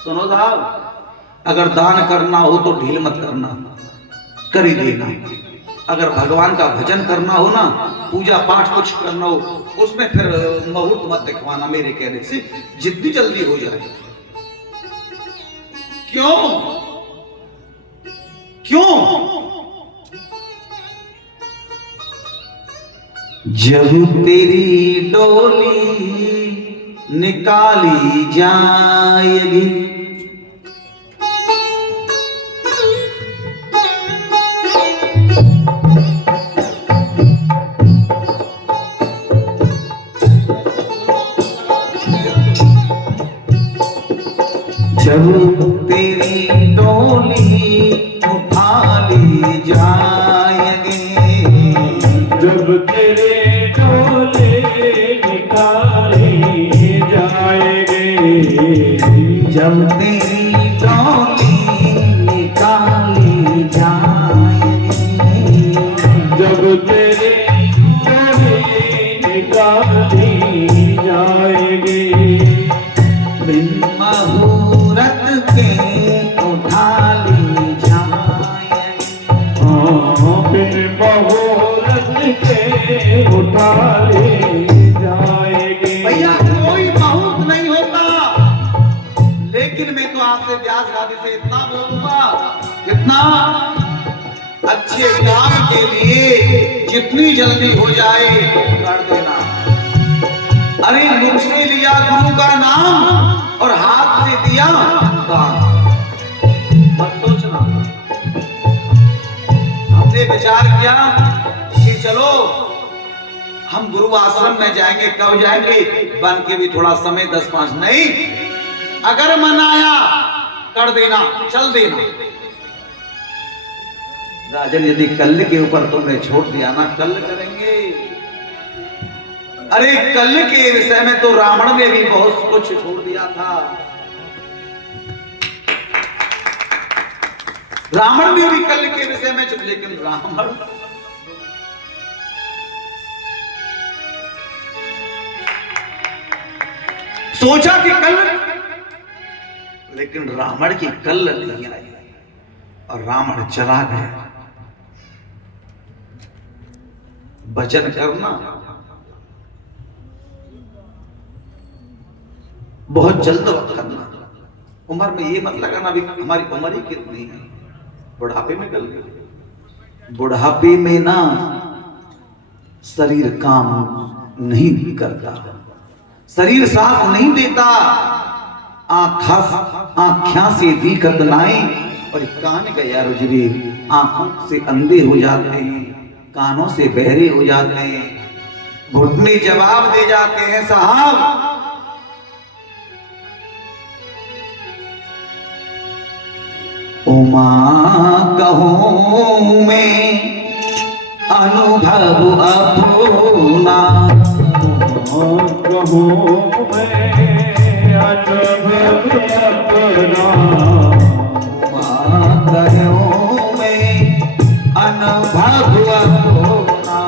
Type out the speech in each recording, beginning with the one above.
सुनो साहब, अगर दान करना हो तो ढील मत करना, कर ही देना। अगर भगवान का भजन करना हो ना, पूजा पाठ कुछ करना हो, उसमें फिर मुहूर्त मत दिखवाना मेरे कहने से, जितनी जल्दी हो जाए। क्यों क्यों? जब तेरी डोली निकाली जाएगी, जब तेरी डोली उठा ली जाएगी, जब तेरे डोले निकाले जाएंगे, जब तेरी डोली निकाली जाएगी, जब तेरे डोले निकाली जाएंगे, बिन मुहूर्त के उठा ली जाएगी। हाँ बिन मुहूर्त के उठा ले जाएंगे। भैया कोई मुहूर्त नहीं होता, लेकिन मैं तो आपसे व्यास गादी से इतना बोलूंगा, इतना अच्छे काम के लिए जितनी जल्दी हो जाए कर देना। अरे मुझसे लिया गुरु का नाम और हाथ से दिया दान, मत सोचना। हमने विचार किया कि चलो हम गुरु आश्रम में जाएंगे, कब जाएंगे, बन के भी थोड़ा समय 10-5 नहीं, अगर मन आया कर देना, चल देना। राजन यदि कल के ऊपर तुमने छोड़ दिया ना, कल करेंगे। अरे कल के विषय में तो रावण ने भी बहुत कुछ छोड़ दिया था, रावण ने भी कल के विषय में, लेकिन रावण सोचा कि कल, लेकिन रावण की कल नहीं आई और रावण चला गया। भजन करना बहुत जल्द वक्त करना, उम्र में ये मत लगाना अभी हमारी उम्र ही कितनी है, बुढ़ापे में कर ले। बुढ़ापे में ना शरीर काम नहीं करता, शरीर साथ नहीं देता, आँखा से दिक्कत नाई और कान गया रुजरे, आंखों से अंधे हो जाते हैं, कानों से बहरे हो जाते हैं, घुटने जवाब दे जाते हैं। साहब उमा कहूं मैं अनुभव अपना, कहूँ मैं अनुभव अपना, उमा कहूं मैं अनुभव अपना,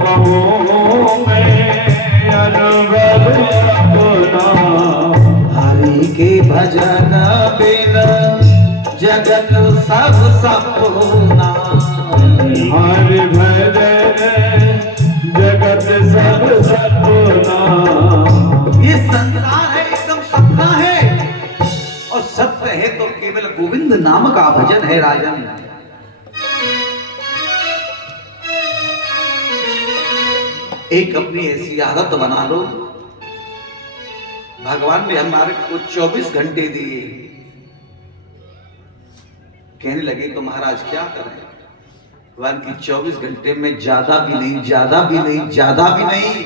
कहूँ मैं अनुभव अपना, हरि के भजन बिन जगत सब सपना, हरि भजन जगत सब सपना। ये संसार है एकदम सपना है, और सत्य है तो केवल गोविंद नाम का भजन है। राजन एक अपनी ऐसी आदत बना लो, भगवान ने हमारे को 24 घंटे दिए, कहने लगे तो महाराज क्या करें, भगवान की 24 घंटे में ज्यादा भी नहीं, ज्यादा भी नहीं, ज्यादा भी नहीं,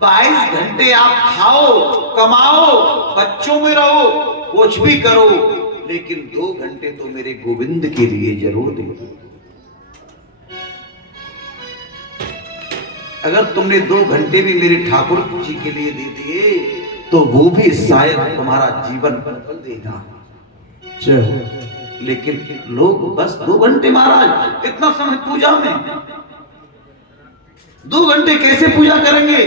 22 घंटे आप खाओ, कमाओ, बच्चों में रहो, कुछ भी करो, लेकिन 2 घंटे तो मेरे गोविंद के लिए जरूर दो। अगर तुमने 2 घंटे भी मेरे ठाकुर जी के लिए दे दिए तो वो भी शायद तुम्हारा जीवन बदल देगा। लेकिन लोग बस 2 घंटे, महाराज इतना समय पूजा में, 2 घंटे कैसे पूजा करेंगे?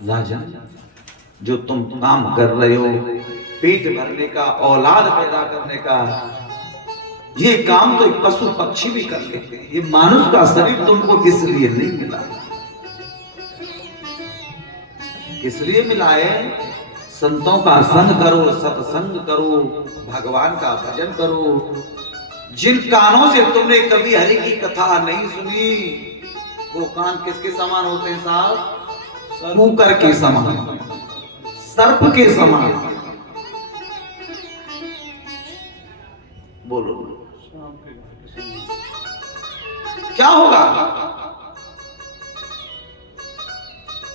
राजन, जो तुम काम कर रहे हो पेट भरने का, औलाद पैदा करने का, ये काम तो एक पशु पक्षी भी कर लेते हैं। ये मानुष का शरीर तुमको इसलिए नहीं मिला। इसलिए मिला है संतों का संग करो, सत्संग करो, भगवान का भजन करो। जिन कानों से तुमने कभी हरि की कथा नहीं सुनी, वो कान किसके समान होते हैं साहब? कुकर के समान, सर्प के समान। बोलो क्या होगा?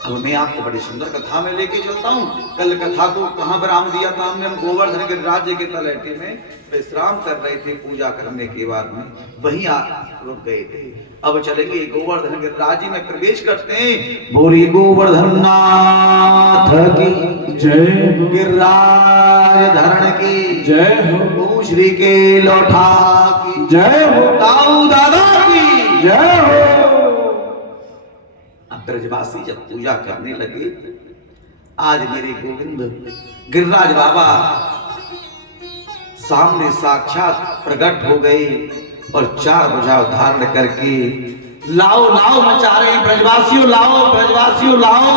अब मैं आपको बड़ी सुंदर कथा में लेके चलता हूँ। कल कथा को कहाँ विराम दिया था हमने? हम गोवर्धन के राज्य के तलहटे में विश्राम कर रहे थे पूजा करने के बाद में, वहीं रुक गए थे। अब चलेंगे गोवर्धन के राज्य में प्रवेश करते हैं। बोली गोवर्धन नाथ की जय, गिरिराज धरण की जय हो, श्री के लोठा की जय हो, ताऊ दादा की जय हो। ब्रजवासी जब पूजा करने लगे, आज मेरे गोविंद गिरिराज बाबा सामने साक्षात प्रकट हो गए और चार भुजा धारण करके लाओ लाओ मचा रहे हैं। ब्रजवासियों लाओ, ब्रजवासियों लाओ।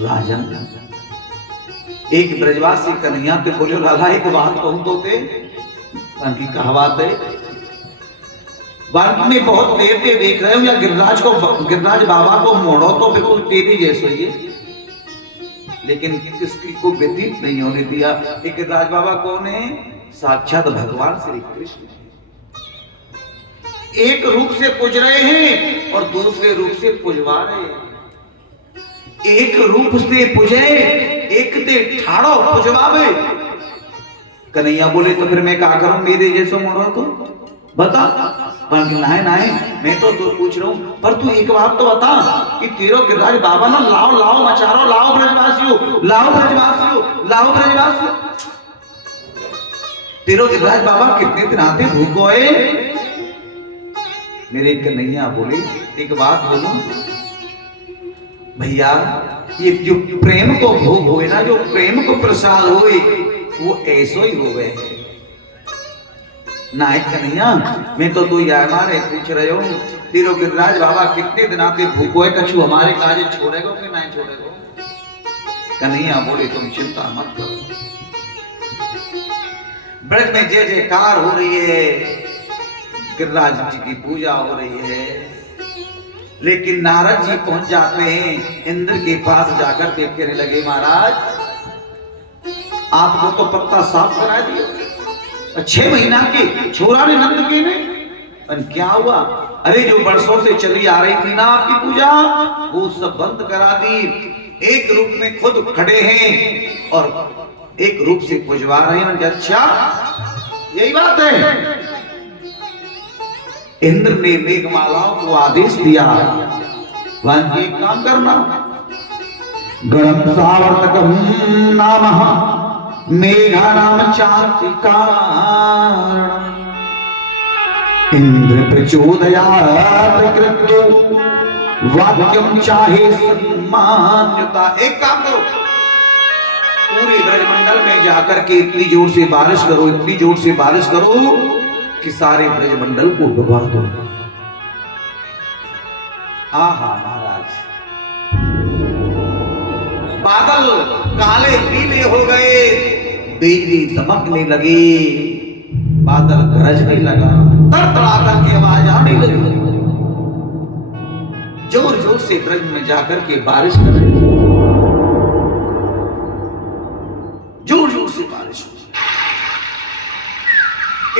राजन, एक ब्रजवासी कन्हैया के बोले, लाला एक बात कहूं तो ते की कहावत है, बाकी में बहुत देर से देख रहे हो या गिरिराज बाबा को मोड़ो तो बिल्कुल तेरी जैसे ही है, लेकिन किसकी को व्यतीत नहीं होने दिया। एक गिरिराज बाबा कौन है? साक्षात भगवान श्री कृष्ण। एक रूप से पूज रहे हैं और दूसरे रूप से पुजवा रहे हैं। एक रूप से पूजे, एक ते ठाड़ो पुजवावे। कन्हैया बोले तो फिर मैं क्या करूं? मेरे जैसे मोड़ो तो बता। नहीं नहीं, मैं तो पूछ रहा हूं, पर तू एक बात तो बता कि तेरो गिरिराज बाबा ना लाओ लाओ मचारो, लाओ ब्रजवासियों, लाओ ब्रजवासियों, लाओ ब्रजवासियों। तेरो गिरिराज बाबा कितने दिन आते भूखो है? मेरे कन्हैया बोले एक बात बोलूं भैया, ये जो प्रेम को भोग हुए ना, जो प्रेम को प्रसाद हुए, वो ऐसो ही हो गए ना। कन्हैया, मैं तो तू यार पूछ रहे हो तेरो गिरिराज बाबा कितने दिन आते भूखो है, कछु हमारे काजे छोड़ेगा कि नहीं छोड़ेगा? कन्हैया बोले तुम चिंता मत करो, ब्रज में जय जयकार हो रही है, गिरिराज जी की पूजा हो रही है, लेकिन नारद जी पहुंच जाते हैं इंद्र के पास जाकर के कहने लगे, महाराज आपको तो पत्ता साफ करा दिया, 6 महीना की छोरा ने नंद की ने, पर क्या हुआ? अरे जो वर्षों से चली आ रही थी ना आपकी पूजा, वो सब बंद करा दी। एक रूप में खुद खड़े हैं और एक रूप से पुजवा रहे हैं। अच्छा यही बात है। इंद्र ने मेघमालाओं को आदेश दिया, वन एक काम करना, गणम सावर्तकम नामः मेघा नाम चांतिका इंद्र प्रचोदयात् कृत्यो वाक्यम चाहे सम्मान्यता। एक काम करो, पूरे ब्रजमंडल में जाकर के इतनी जोर से बारिश करो, इतनी जोर से बारिश करो कि सारे ब्रजमंडल को डुबा दो। आहा महाराज, बादल काले पीले हो गए, बिजली दमकने लगी, बादल गरजने लगा, तड़तड़ा करके आवाज आने लगी, जोर जोर से ब्रज में जाकर के बारिश कर रही, जोर जोर से बारिश हो।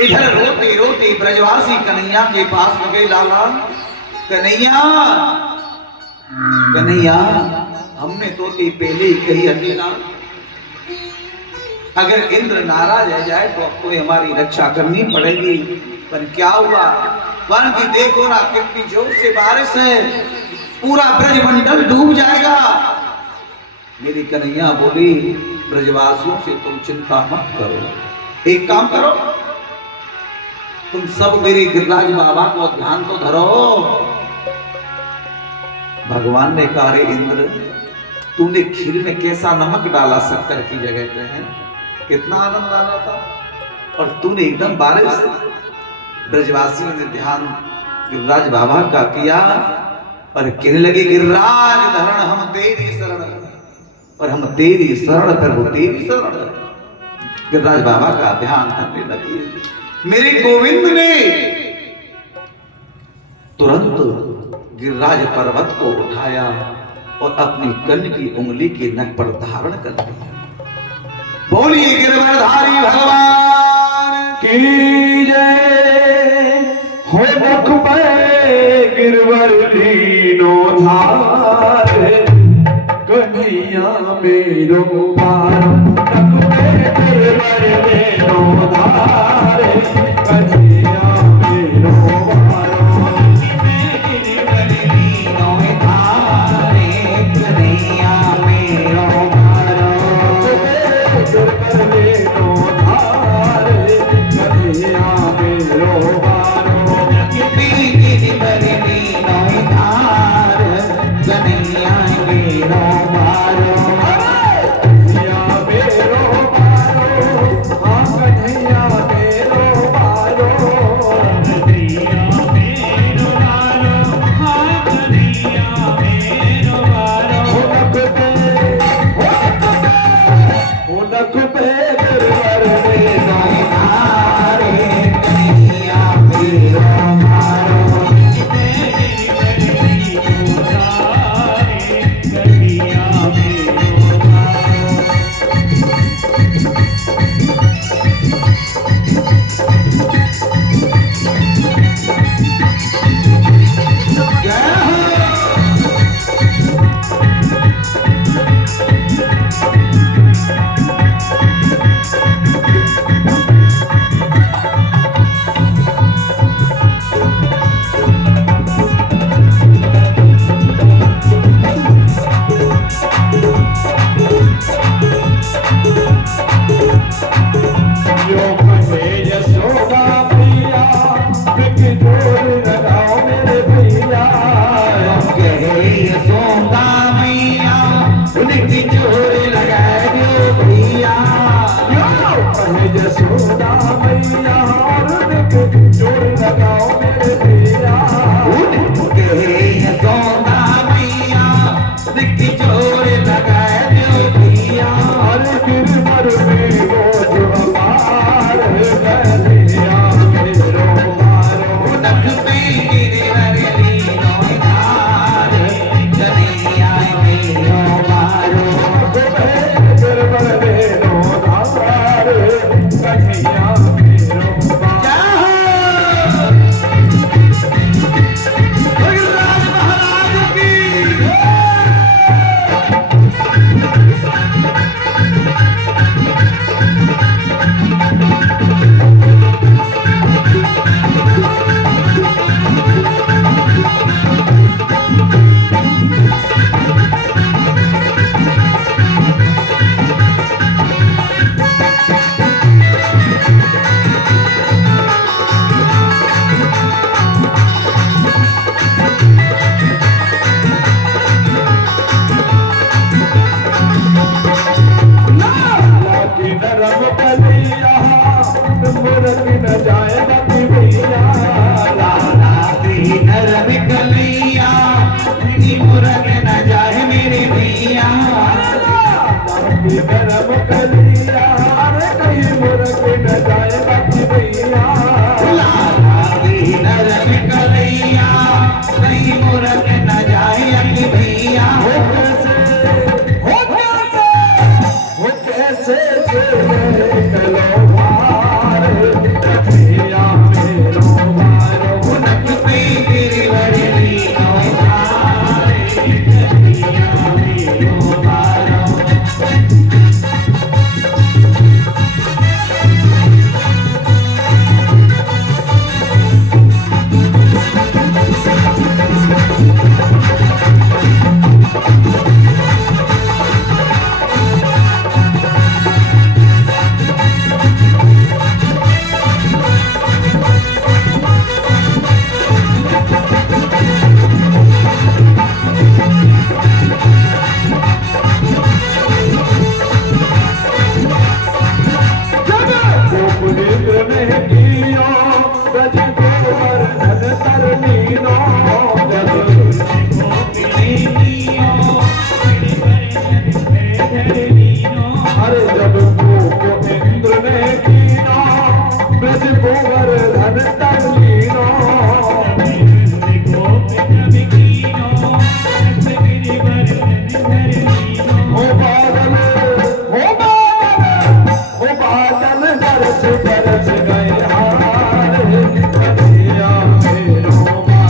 इधर रोते रोते ब्रजवासी कन्हैया के पास हो गए, लाला कन्हैया कन्हैया, हमने तो पहले ही कही हटी ना, अगर इंद्र नाराज हो जाए तो अब तो हमारी रक्षा करनी पड़ेगी। पर क्या हुआ? वन की देखो ना कितनी जोर से बारिश है, पूरा ब्रजमंडल डूब जाएगा। मेरी कन्हैया बोली, ब्रजवासियों से तुम चिंता मत करो, एक काम करो, तुम सब मेरे गिरिराज बाबा को ध्यान तो धरो। भगवान ने कहा, रे इंद्र, तूने खीर में कैसा नमक डाला शक्कर की जगह पे है, कितना आनंद आ रहा था। और तूने एकदम बारिश। ब्रजवासियों ने ध्यान गिरिराज बाबा का किया और कहने लगे, गिरिराज धरण हम तेरी शरण, और हम तेरी शरण प्रभु तेरी शरण। गिरिराज बाबा का ध्यान करने लगे। मेरे गोविंद ने तुरंत गिरिराज पर्वत को उठाया और अपनी कर्ण की उंगली के नख पर धारण कर लिया। बोलिए गिरवरधारी भगवान की जय। हो नख पे गिरवर दीनो धारे, कन्हैया मेरो पार। नख पे गिरवर दीनो धारे, कन्हैया मेरो पार। नख पे गोवर्धन तरलीनो जब अरे जब को इंद्र ने कीना ब्रज गोवर्धन तरलीनो हो बादल हो बादल हो बादल बरस बरस गए हार कन्हैया मेरो मारो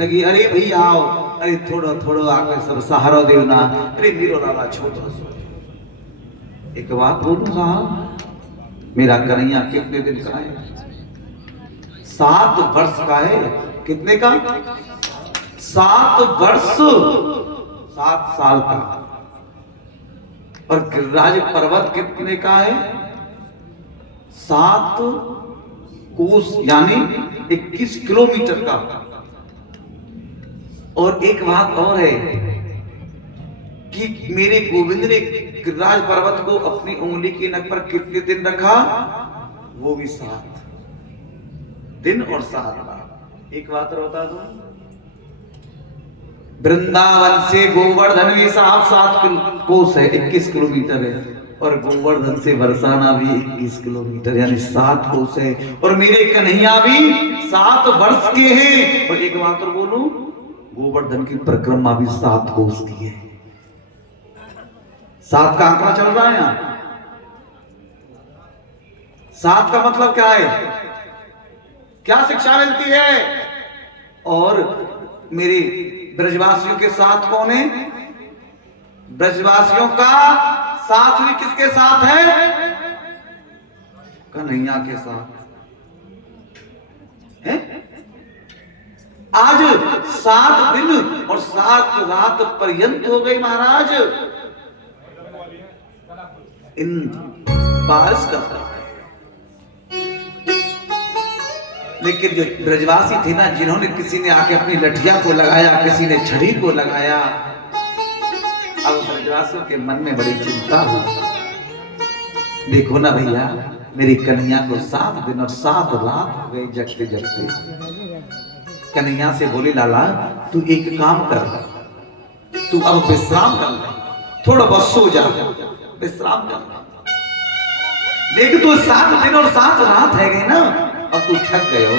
लग लगी अरे भैया आओ अरे थोड़ा थोड़ा आके सब सहारा देव ना अरे मीरो लाला छोड़ो एक बात बोलूं साहब मेरा कन्हैया कितने दिन का है 7 वर्ष का है कितने का 7 वर्ष 7 साल का और गिरिराज पर्वत कितने का है 7 कोस यानी 21 किलोमीटर का और एक बात और है कि मेरे गोविंद ने गिरिराज पर्वत को अपनी उंगली की नख पर कितने दिन रखा वो भी 7 दिन और 7 रात एक बात और बता दूं वृंदावन से गोवर्धन भी साहब 7 कोस है 21 किलोमीटर है और गोवर्धन से बरसाना भी 21 किलोमीटर यानी 7 कोस है और मेरे कन्हैया भी 7 वर्ष के हैं और एक बात और बोलूं गोवर्धन की परिक्रमा भी 7 कोस की है 7 का आंकड़ा चल रहा है यहां 7 का मतलब क्या है क्या शिक्षा मिलती है और मेरे ब्रजवासियों के साथ कौन है ब्रजवासियों का साथ भी किसके साथ है कन्हैया के साथ है आज 7 दिन और 7 रात पर्यंत हो गई महाराज इन बारिश का लेकिन जो ब्रजवासी थे ना जिन्होंने किसी ने आके अपनी लठिया को लगाया किसी ने छड़ी को लगाया अब ब्रजवासियों के मन में बड़ी चिंता हुई देखो ना भैया मेरी कन्हैया को 7 दिन और 7 रात हो गए जगते जगते कन्हैया से बोले लाला तू एक काम कर तू अब विश्राम कर ले थोड़ा बहुत सो जा विश्राम कर देख तू 7 दिन और 7 रात है गई ना अब तू थक गए हो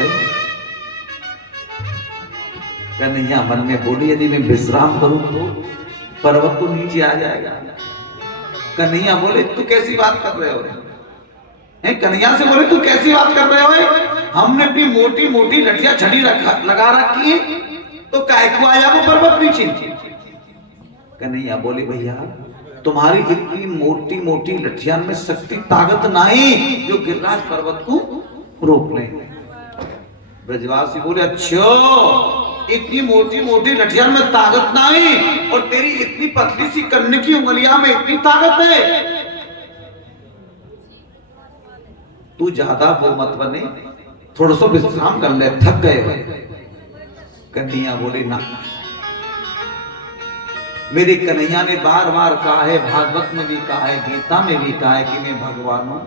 कन्हैया मन में बोली यदि मैं विश्राम करूं तो पर्वत तो नीचे आ जाएगा। कन्हैया बोले तू कैसी बात कर रहे हो? कन्हैया से बोले तू कैसी बात कर रहे हो? हमने अपनी मोटी मोटी लठिया छड़ी लगा रखी है, तो काहे को आया वो पर्वत नीचे? कन्हैया बोले भैया तुम्हारी इतनी मोटी मोटी लठिया में शक्ति ताकत नहीं जो गिरिराज पर्वत को रोक ले। ब्रजवासी बोले अच्छा इतनी मोटी मोटी लठिया में ताकत नहीं और तेरी इतनी पतली सी कन्ने की उंगलियां में इतनी ताकत है, तू ज्यादा वो मत बने, थोड़ा सा विश्राम कर ले, थक गए। कन्हैया बोले ना, मेरे कन्हैया ने बार बार कहा है, भागवत में भी कहा है, गीता में भी कहा है कि मैं भगवान हूं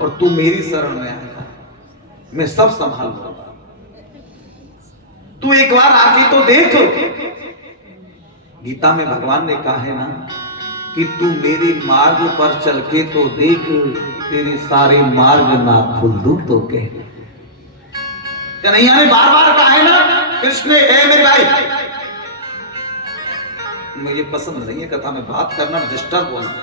और तू मेरी शरण में आया, मैं सब संभाल लूंगा। तू एक बार आके तो देख। गीता में भगवान ने कहा है ना कि तू मेरे मार्ग पर चल के तो देख, तेरे सारे मार्ग ना खुल दूं तो कह। कन्हैया ने बार बार कहा है ना कृष्ण ने, मेरे भाई मुझे पसंद नहीं है कथा में बात करना, डिस्टर्ब होना।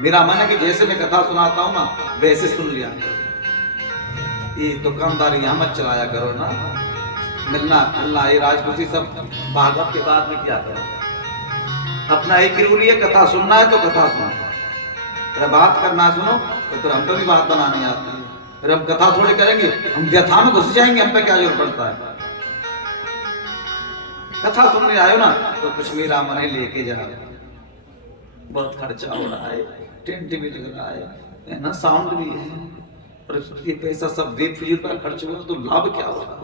मेरा मन है कि जैसे मैं कथा सुनाता हूं ना वैसे सुन लिया करो। ये दुकानदारी यहां मत चलाया करो ना, मिलना मिलना ये राजपूती सब भागवत के बाद में क्या करो। अपना एक रूल है, कथा सुनना है तो कथा सुनो, अरे बात करना सुनो तो फिर हमको भी बात बनानी आती है। फिर हम कथा थोड़ी करेंगे, हम व्यथा में घुस जाएंगे, हम पे क्या जरूरत पड़ता है। कथा सुनने आयो ना तो कुछ मेरा मन है लेके जा, बहुत खर्चा हो रहा है, टेंट भी लग रहा है ना, साउंड भी है, और ये पैसा सब बेफिजूल पर खर्च हुआ तो लाभ क्या होगा?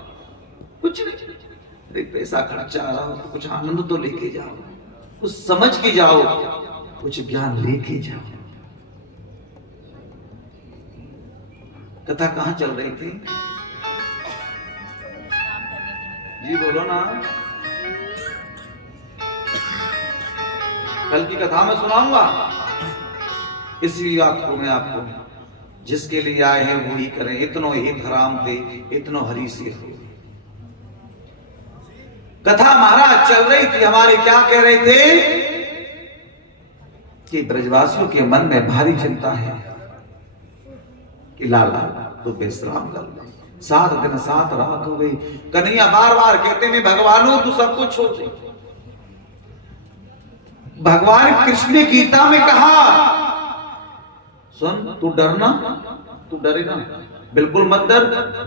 कुछ नहीं। पैसा खर्चा आ रहा हो तो कुछ आनंद तो लेके जाओ, कुछ समझ के जाओ, कुछ ज्ञान लेके जाओ। कथा कहाँ चल रही थी जी? बोलो ना। कल की कथा में सुनाऊंगा, इसी बात को मैं आपको, जिसके लिए आए हैं वो ही करें। इतनो ही धराम दे, इतनो हरि से हो। कथा महाराज चल रही थी हमारे, क्या कह रहे थे कि ब्रजवासियों के मन में भारी चिंता है कि लाला तो विश्राम कर ले। 7 दिन 7 रात हो गई। कन्हैया बार बार कहते मैं भगवान हूं, तू सब कुछ छोड़ दे। भगवान कृष्ण ने गीता में कहा सुन तू डरना, तू डरे ना, बिल्कुल मत डर।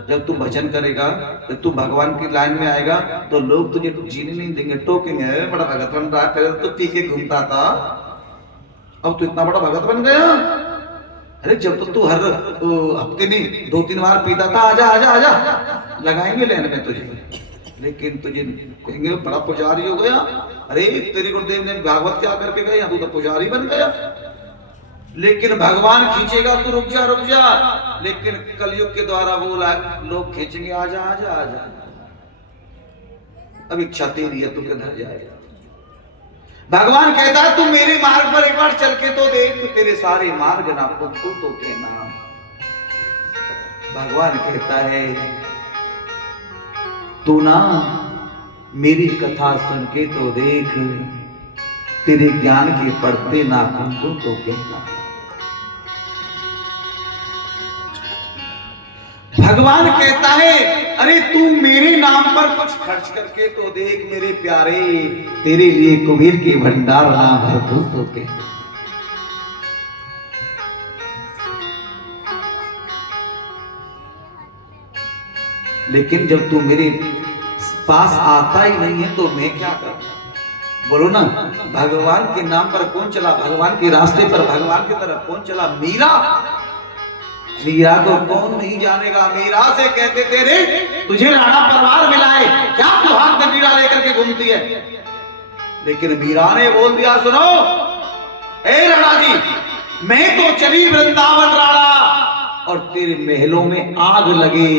जब तू भजन करेगा, जब तू भगवान की लाइन में आएगा तो लोग तुझे जीने नहीं देंगे, टोकेंगे, बड़ा भगत बन रहा है, तो पी के घूमता था, अब तू इतना बड़ा भगत बन गया। अरे जब तो तू हर हफ्ते में 2-3 बार पीता था, आजा आजा आजा, लगाएंगे लेन में तुझे, लेकिन तुझे कहेंगे बड़ा पुजारी हो गया। अरे तेरे गुरुदेव ने भागवत क्या करके गए, तू तो पुजारी बन गया। लेकिन भगवान खींचेगा तो रुक जा रुक जा, लेकिन कलयुग के द्वारा वो लोग खींचेंगे आजा आजा आजा। अब इच्छा तेरी है, तू किधर जाएगा? भगवान कहता है तू मेरे मार्ग पर एक बार चल के तो देख, तेरे सारे मार्ग ना तू तो कहना। भगवान कहता है तू ना मेरी कथा सुन के तो देख, तेरे ज्ञान के पढ़ते ना खुद तो कहना। भगवान कहता है अरे तू मेरे नाम पर कुछ खर्च करके तो देख मेरे प्यारे, तेरे लिए कुबेर के भंडार ना भर दूं तो कहना। लेकिन जब तू मेरे पास आता ही नहीं है तो मैं क्या करूं? बोलो ना, भगवान के नाम पर कौन चला? भगवान के रास्ते पर, भगवान की तरफ कौन चला? मीरा। मीरा को कौन नहीं जानेगा? मीरा से कहते थे रे तुझे राणा परिवार मिला है, क्या तू हाथ में मीरा लेकर के घूमती है? लेकिन मीरा ने बोल दिया सुनो ए राणा जी, मैं तो चली वृंदावन राणा, और तेरे महलों में आग लगे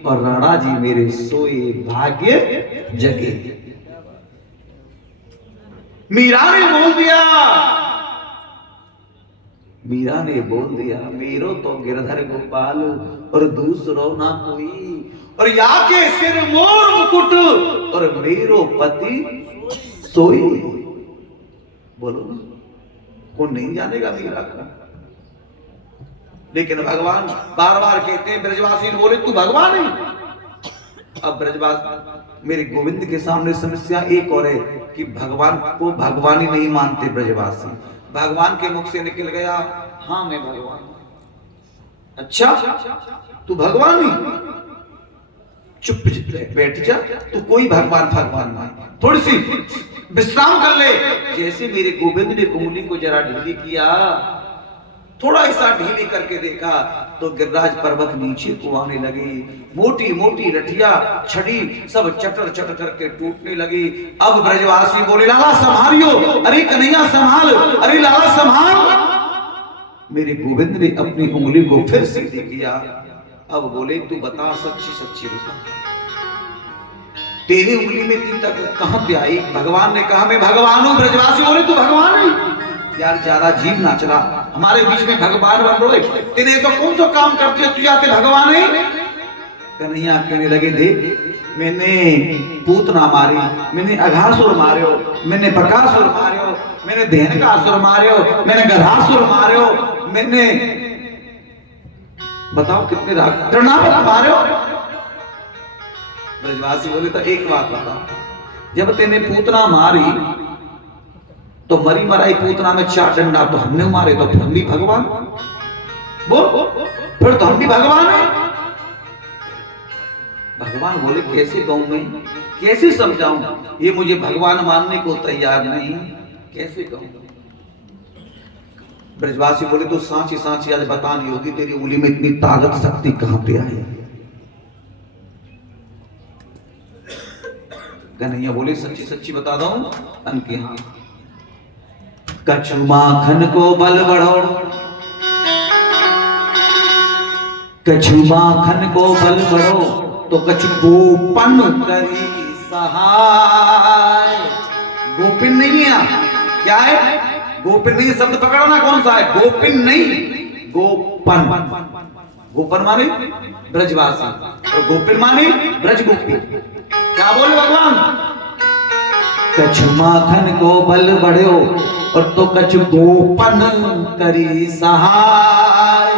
और राणा जी मेरे सोए भाग्य जगे। मीरा ने बोल दिया, मीरा ने बोल दिया मेरो तो गिरधर गोपाल और दूसरो ना कोई, और या के सिर मोर मुकुट और मेरो पति सोई। बोलो ना, कौन नहीं जानेगा मीरा को? लेकिन भगवान बार बार कहते हैं, ब्रजवासी बोले तू भगवान है। अब ब्रजवास मेरे गोविंद के सामने समस्या एक और है कि भगवान को भगवान ही नहीं मानते ब्रजवासी। भगवान के मुख से निकल गया, हाँ मैं भगवान। अच्छा तू भगवान ही? चुप बैठ जा, तू कोई भगवान भगवान नहीं, थोड़ी सी विश्राम कर ले। जैसे मेरे गोविंद ने उंगली को जरा ढीली किया, थोड़ा ऐसा ढीली करके देखा तो गिरिराज पर्वत नीचे को आने लगी। मोटी मोटी लठिया छड़ी सब चटर चटर करके टूटने लगी। अब ब्रजवासी बोले लाला संभालियो, अरे कन्हैया संभाल, अरे लाला संभाल। मेरे गोविंद ने अपनी उंगली को फिर सीधी किया। अब बोले तू बता, सच्ची सच्ची बता, तेरी उंगली में तीन तक कहां पे आई? भगवान ने कहा मैं भगवान हूं। ब्रजवासी बोले तू भगवान है? यार ज्यादा जीव ना चला, हमारे बीच में भगवान बन रहे, तेने तो कौन सा काम करती है, तू जाते भगवान है? कन्हैया कहने लगे देख, मैंने पूतना मारी, मैंने अघासुर मार्यो, मैंने बकासुर मार्यो, मैंने धेनुकासुर मार्यो, मैंने गधासुर मार्यो, मैंने बताओ कितने तृणावत मार्यो। ब्रजवासी बोले तो एक बात बता, जब तेने पूतना मारी तो मरी मराई पूतना में 4 डंडा तो हमने मारे, तो फिर हम भी भगवान? बोल, फिर तो हम भी भगवान हैं। भगवान बोले कैसे कहूं मैं, कैसे समझाऊं, ये मुझे भगवान मानने को तैयार नहीं, कैसे कहूं? ब्रजवासी बोले तो सांची सांची आज बतानी होगी, तेरी उंगली में इतनी ताकत शक्ति कहां पे आई? कन्हैया बोले सच्ची सच्ची बता दो। अनके हाँ, कछु माखन को बल बढ़ो, कछु माखन को बल बढ़ो, तो कछु गोपन करी सहाय। गोपिन नहीं है, क्या है? गोपिन नहीं, शब्द पकड़ो ना कौन सा है, गोपिन नहीं, गोपन। गोपन माने ब्रजवासी और गोपिन माने ब्रज गोपी। क्या बोले भगवान? कछु माखन को बल बढ़ो और तो कछु गोपन करी सहाय।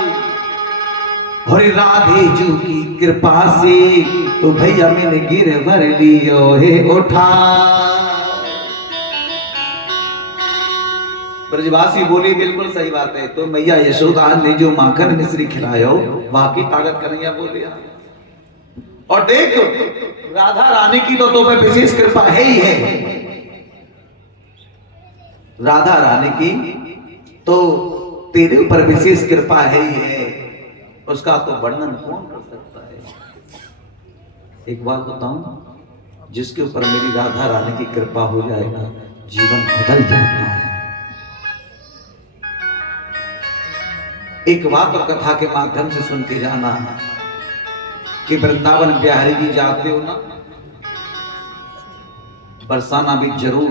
और राधे जी की कृपा से तो भैया मैंने गिरवर लियो है उठा। ब्रजवासी बोली बिल्कुल सही बात है, तो मैया यशोदा ने जो माखन मिश्री खिलायो वाकई ताकत कन्हैया बोल दिया। और देख राधा रानी की तो पे विशेष कृपा है ही है, राधा रानी की तो तेरे ऊपर विशेष कृपा है ही है, उसका तो वर्णन कौन कर सकता है। एक बात बताऊं, जिसके ऊपर मेरी राधा रानी की कृपा हो जाएगा जीवन बदल जाता है। एक बात और कथा के माध्यम से सुन के जाना कि वृंदावन बिहारी जी जाते हो ना, बरसाना भी जरूर।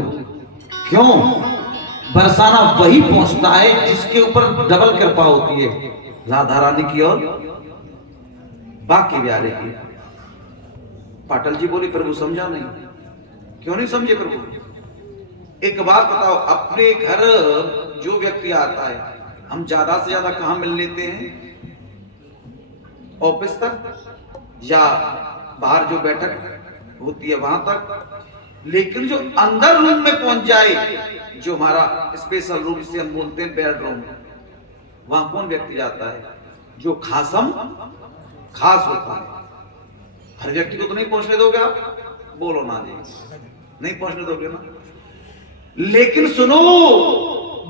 क्यों? बरसाना वही पहुंचता है जिसके ऊपर डबल कृपा होती है, राधा रानी की और बाकी बिहारी की। पाटल जी बोले प्रभु समझा नहीं। क्यों नहीं समझे प्रभु? एक बात बताओ, अपने घर जो व्यक्ति आता है हम ज्यादा से ज्यादा कहां मिल लेते हैं? ऑफिस तक या बाहर जो बैठक होती है वहां तक। लेकिन जो अंदर रूम में पहुंच जाए, जो हमारा स्पेशल रूम जिसे हम बोलते हैं बेडरूम, वहां कौन व्यक्ति जाता है? जो खासम खास होता है। हर व्यक्ति को तो नहीं पहुंचने दोगे आप, बोलो ना जी, नहीं पहुंचने दोगे ना। लेकिन सुनो,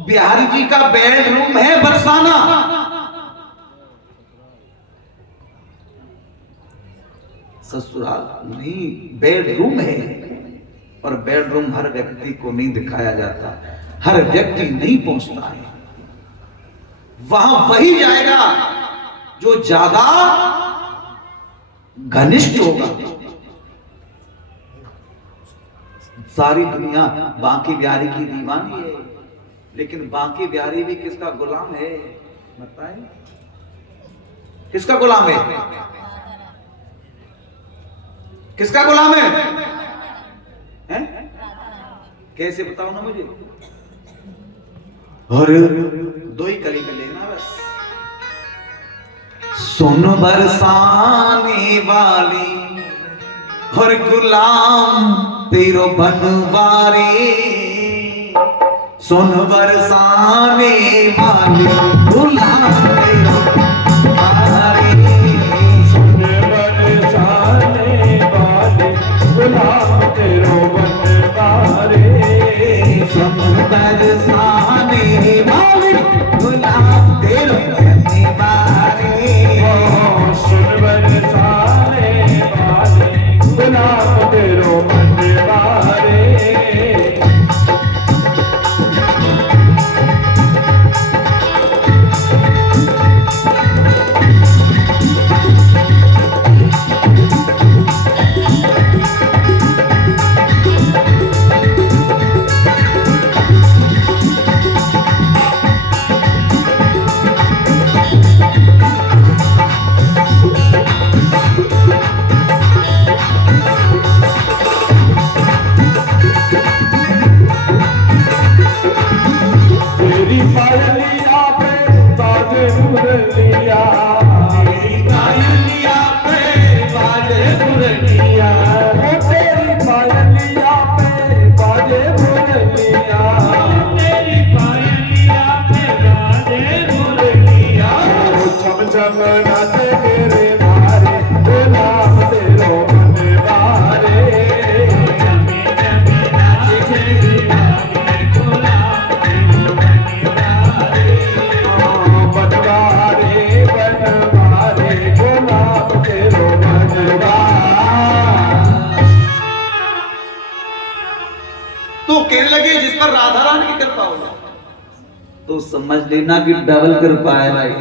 बिहारी जी का बेडरूम है बरसाना। ससुराल नहीं, बेडरूम है। और बेडरूम हर व्यक्ति को नहीं दिखाया जाता, हर व्यक्ति नहीं पहुंचता है। वहां वही जाएगा जो ज्यादा घनिष्ठ होगा। सारी दुनिया बांकी बिहारी की दीवानी है, लेकिन बांकी बिहारी भी किसका गुलाम है बताएं? किसका गुलाम है? किसका गुलाम है? हैं? कैसे बताओ ना मुझे। और दो ही कली में लेना बस। सुन बरसाने वाली और गुलाम तेरो बनवारे, सुन बरसाने वाली गुलाम तेरो बनवारे, सुन बरसाने वाले गुलाम तेरो बनवारे, सुन बरसाने वाली गुलाम तेरो बनवारे, सुन बरसाने वाले गुलाम तेरो बनवारे। तेरी पायलिया पे बाजे मुरलिया, तेरी पायलिया पे बाजे मुरलिया, ओ तेरी पायलिया पे बाजे मुरलिया, तेरी पायलिया पे बाजे मुरलिया, छम छम नाचे मेरे मारे गुलाम तेरो बनवारे, जमी जमी नाचे दीवाने गुलाम तेरो बनवारे, बनवारे बनवारे गुलाम तेरो बनवारे। तो कहने लगे जिस पर राधा रानी की कृपा हो जाए तो समझ लेना कि डबल कृपा है भाई।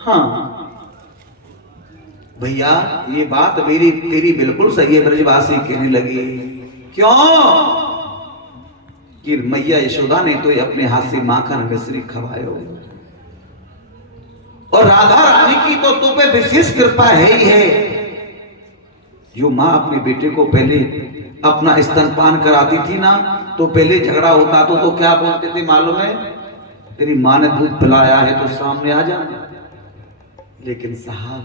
हाँ भैया ये बात मेरी तेरी बिल्कुल सही है। ब्रजवासी कहने लगी क्यों कि मैया यशोदा ने तो अपने हाथ से माखन मिश्री खवायो और राधा रानी की तो तुम पे विशेष कृपा है ही है। जो माँ अपने बेटे को पहले अपना स्तनपान कराती थी ना तो पहले झगड़ा होता तो क्या बोलते थे मालूम है, तेरी माँ ने दूध पिलाया है तो सामने आ जा। लेकिन साहब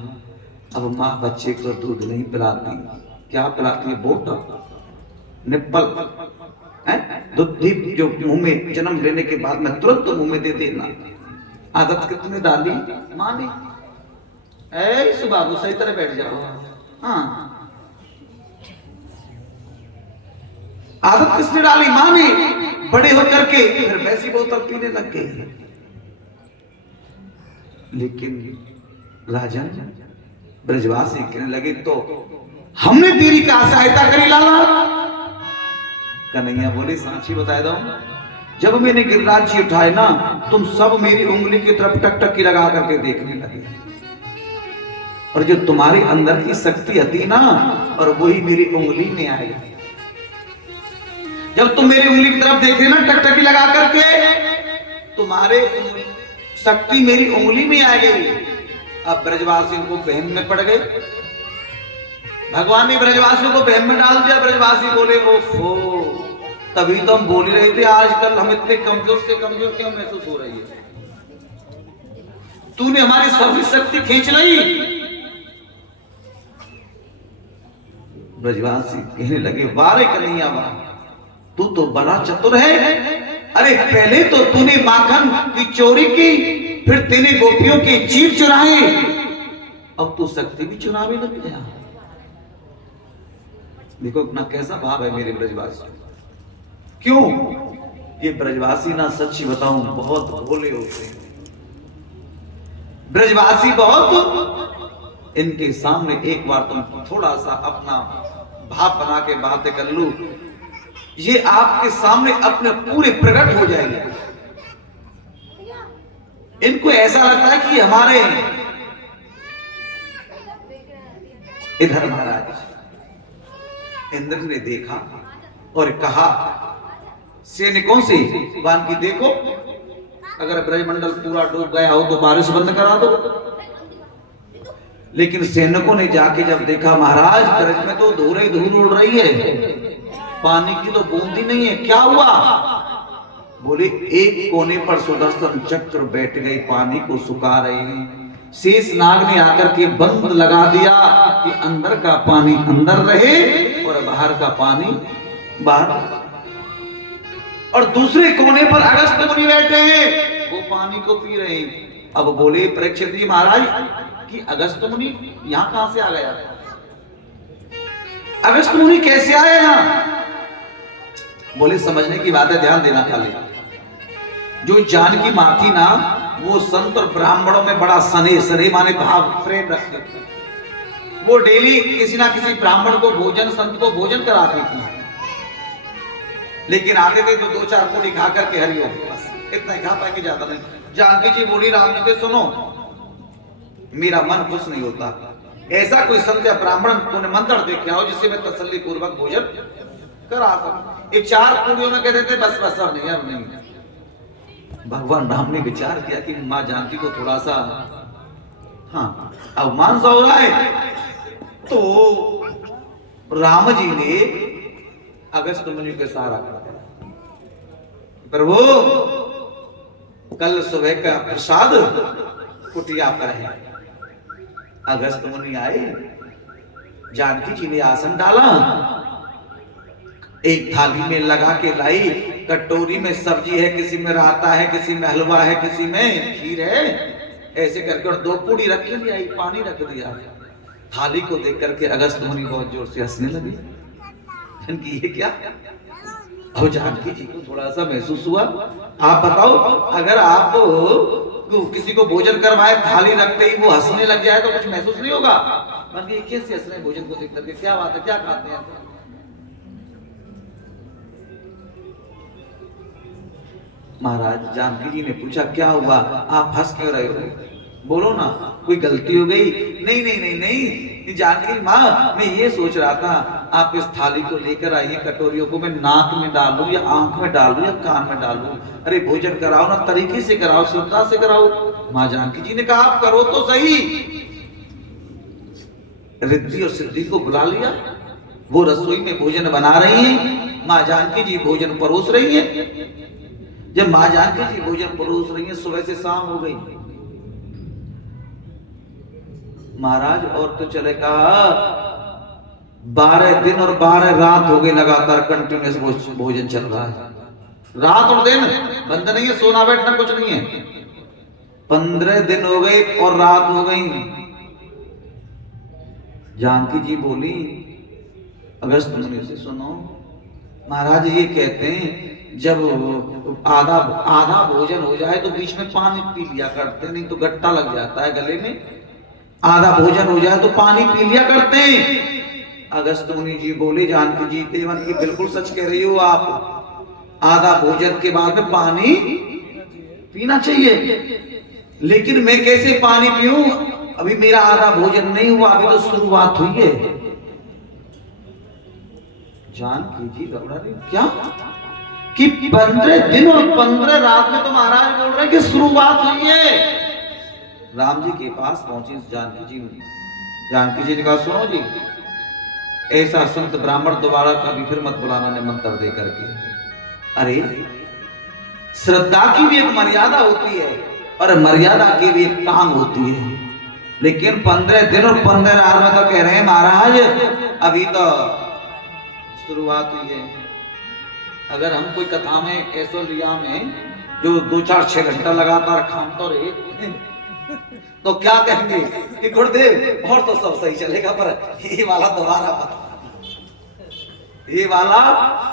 अब माँ बच्चे को दूध नहीं पिलाती, क्या पिलाती है, बोतल निप्पल है दूध जो मुंह में जन्म लेने के बाद में तुरंत तो मुंह में दे देना। आदत कितने डाली माँ ने, ऐसे बाबू सही तरह बैठ जाओ। हाँ आदत किसने डाली, माँ ने। बड़े होकर के फिर वैसी बोतल पीने लग गए। लेकिन राजन ब्रजवासी कहने लगे तो हमने तेरी क्या सहायता करी लाला। कन्हैया बोले सांची बताए दो, जब मैंने गिरिराज जी उठाए ना तुम सब मेरी उंगली की तरफ टक टक की लगा करके देखने लगे और जो तुम्हारे अंदर की शक्ति आती ना और वही मेरी उंगली में आई। जब तुम मेरी उंगली की तरफ देखे ना टकटकी लगा करके तुम्हारे शक्ति मेरी उंगली में आ गई। अब ब्रजवासियों को बहम में पड़ गए, भगवान ने ब्रजवासियों को बहम में डाल दिया। ब्रजवासी बोले ओफो, तभी तो हम बोल रहे थे आजकल हम इतने कमजोर से कमजोर क्यों महसूस हो रही है, तूने हमारी सभी शक्ति खींच ली। ब्रजवासी कहने लगे वारे कन्हैया वाह, तू तो बड़ा चतुर है। अरे पहले तो तूने माखन की चोरी की, फिर तेने गोपियों के जीव चुराए, अब तू शक्ति भी चुराने लग गया। देखो अपना कैसा भाव है मेरे ब्रजवासी। क्यों ये ब्रजवासी ना सच्ची बताऊं बहुत भोले होते हैं। ब्रजवासी बहुत, इनके सामने एक बार तुम थोड़ा सा अपना भाव बना के बातें कर लूं, ये आपके सामने अपने पूरे प्रकट हो जाएंगे। इनको ऐसा लगता है कि हमारे इधर महाराज इंद्र ने देखा और कहा सैनिकों से भगवान की देखो अगर ब्रजमंडल पूरा डूब गया हो तो बारिश बंद करा दो। लेकिन सैनिकों ने जाके जब देखा महाराज ब्रज में तो धूल उड़ रही है, पानी की तो बूंद ही नहीं है, क्या हुआ। बोले एक कोने पर सुदर्शन चक्र बैठ गई, पानी को सुखा रहे हैं। शेष नाग ने आकर के बंद लगा दिया कि अंदर का पानी अंदर रहे और बाहर का पानी बाहर। और दूसरे कोने पर अगस्त मुनि बैठे हैं, वो पानी को पी रहे हैं। अब बोले परीक्षित जी महाराज कि अगस्त मुनि यहां कहां से आ गया? अगस्त मुनि कैसे आए यहां? बोले समझने की बात है, ध्यान देना खाली। जो जानकी मां थी ना, वो संत और ब्राह्मणों में बड़ा स्नेह माने भाव प्रेम रखती थी। वो डेली किसी ना किसी ब्राह्मण को भोजन, संत को भोजन कराती थी। लेकिन आते थे तो 2-4 पूरी खा करके हरिओम, बस इतना ही खा पाए कि ज्यादा नहीं। जानकी जी बोली राम जी से, सुनो मेरा मन खुश नहीं होता, ऐसा कोई संत या ब्राह्मण तूने मंत्र दे के आओ जिससे मैं तसल्ली पूर्वक भोजन करा सकूं। ये 4 पूरियों में कहते थे बस बस अब नहीं, अब नहीं। भगवान राम ने विचार किया कि मां जानकी को थोड़ा सा अवमान सा हो रहा है, तो राम जी ने अगस्त मुनि के सहारा कर, प्रभु कल सुबह का प्रसाद कुटिया पर है। अगस्त मुनि आए, जानकी जी ने आसन डाला, एक थाली में लगा के लाई, कटोरी में सब्जी है, किसी में रायता है, किसी में हलवा है, किसी में खीर है, ऐसे करके और 2 पूड़ी रख के आई, पानी रख दिया। थाली को देख करके अगस्त मुनि बहुत जोर से हंसने लगे कि ये क्या? अब जानकी जी को थोड़ा सा महसूस हुआ। आप बताओ, अगर आप किसी को भोजन करवाए, थाली रखते ही वो हंसने लग जाए तो कुछ महसूस नहीं होगा? मतलब कैसे हंस रहे भोजन को देख करके, क्या बात है, क्या खाते हैं? महाराज जानकी जी ने पूछा क्या हुआ, आप हंस क्यों रहे हो? बोलो ना, कोई गलती हो गई? नहीं नहीं नहीं नहीं, जानकी माँ मैं ये सोच रहा था आप इस थाली को लेकर आइए, कटोरियों को मैं नाक में डालूं या आंख में डालूं या कान में डालूं? अरे भोजन कराओ ना, तरीके से कराओ, श्रद्धा से कराओ। माँ जानकी जी ने कहा आप करो तो सही। रिद्धि और सिद्धि को बुला लिया, वो रसोई में भोजन बना रही है, माँ जानकी जी भोजन परोस रही है। जब माँ जानकी जी भोजन परोस रही है, सुबह से शाम हो गई। महाराज और तो चले कहा 12 दिन और 12 रात हो गई, लगातार कंटिन्यूस भोजन चल रहा है, रात और दिन बंद नहीं है, सोना बैठना कुछ नहीं है। 15 दिन हो गए और रात हो गई। जानकी जी बोली अगस्त मुनि से, सुनो महाराज ये कहते हैं जब आधा भोजन हो जाए तो बीच में पानी पी लिया करते, नहीं तो गट्टा लग जाता है गले में। आधा भोजन हो जाए तो पानी पी लिया करते हैं। अगस्त मुनि जी बोले जानकी जी देवन की बिल्कुल सच कह रही हो आप, आधा भोजन के बाद में पानी पीना चाहिए, लेकिन मैं कैसे पानी पीऊं? अभी मेरा आधा भोजन नहीं हुआ, अभी तो शुरुआत हुई है। जानकी जी घबरा रही, क्या कि 15 दिन और 15 रात में तो महाराज बोल रहे हैं कि शुरुआत हुई है। राम जी के पास पहुंची जानकी जी ने कहा सुनो जी, ऐसा संत ब्राह्मण दोबारा कभी फिर मत बुलाना ने मंत्र दे करके। अरे श्रद्धा की भी एक मर्यादा होती है और मर्यादा की भी एक टांग होती है, लेकिन 15 दिन और 15 रात में तो कह रहे हैं महाराज अभी तो शुरुआत हुई है। अगर हम कोई कथा में ऐसो लिया में जो 2-4-6 घंटा लगातार खामतो रहे तो क्या कहेंगे कि गुरुदेव और तो सब सही चलेगा, पर ये वाला दोबारा मत, ये वाला।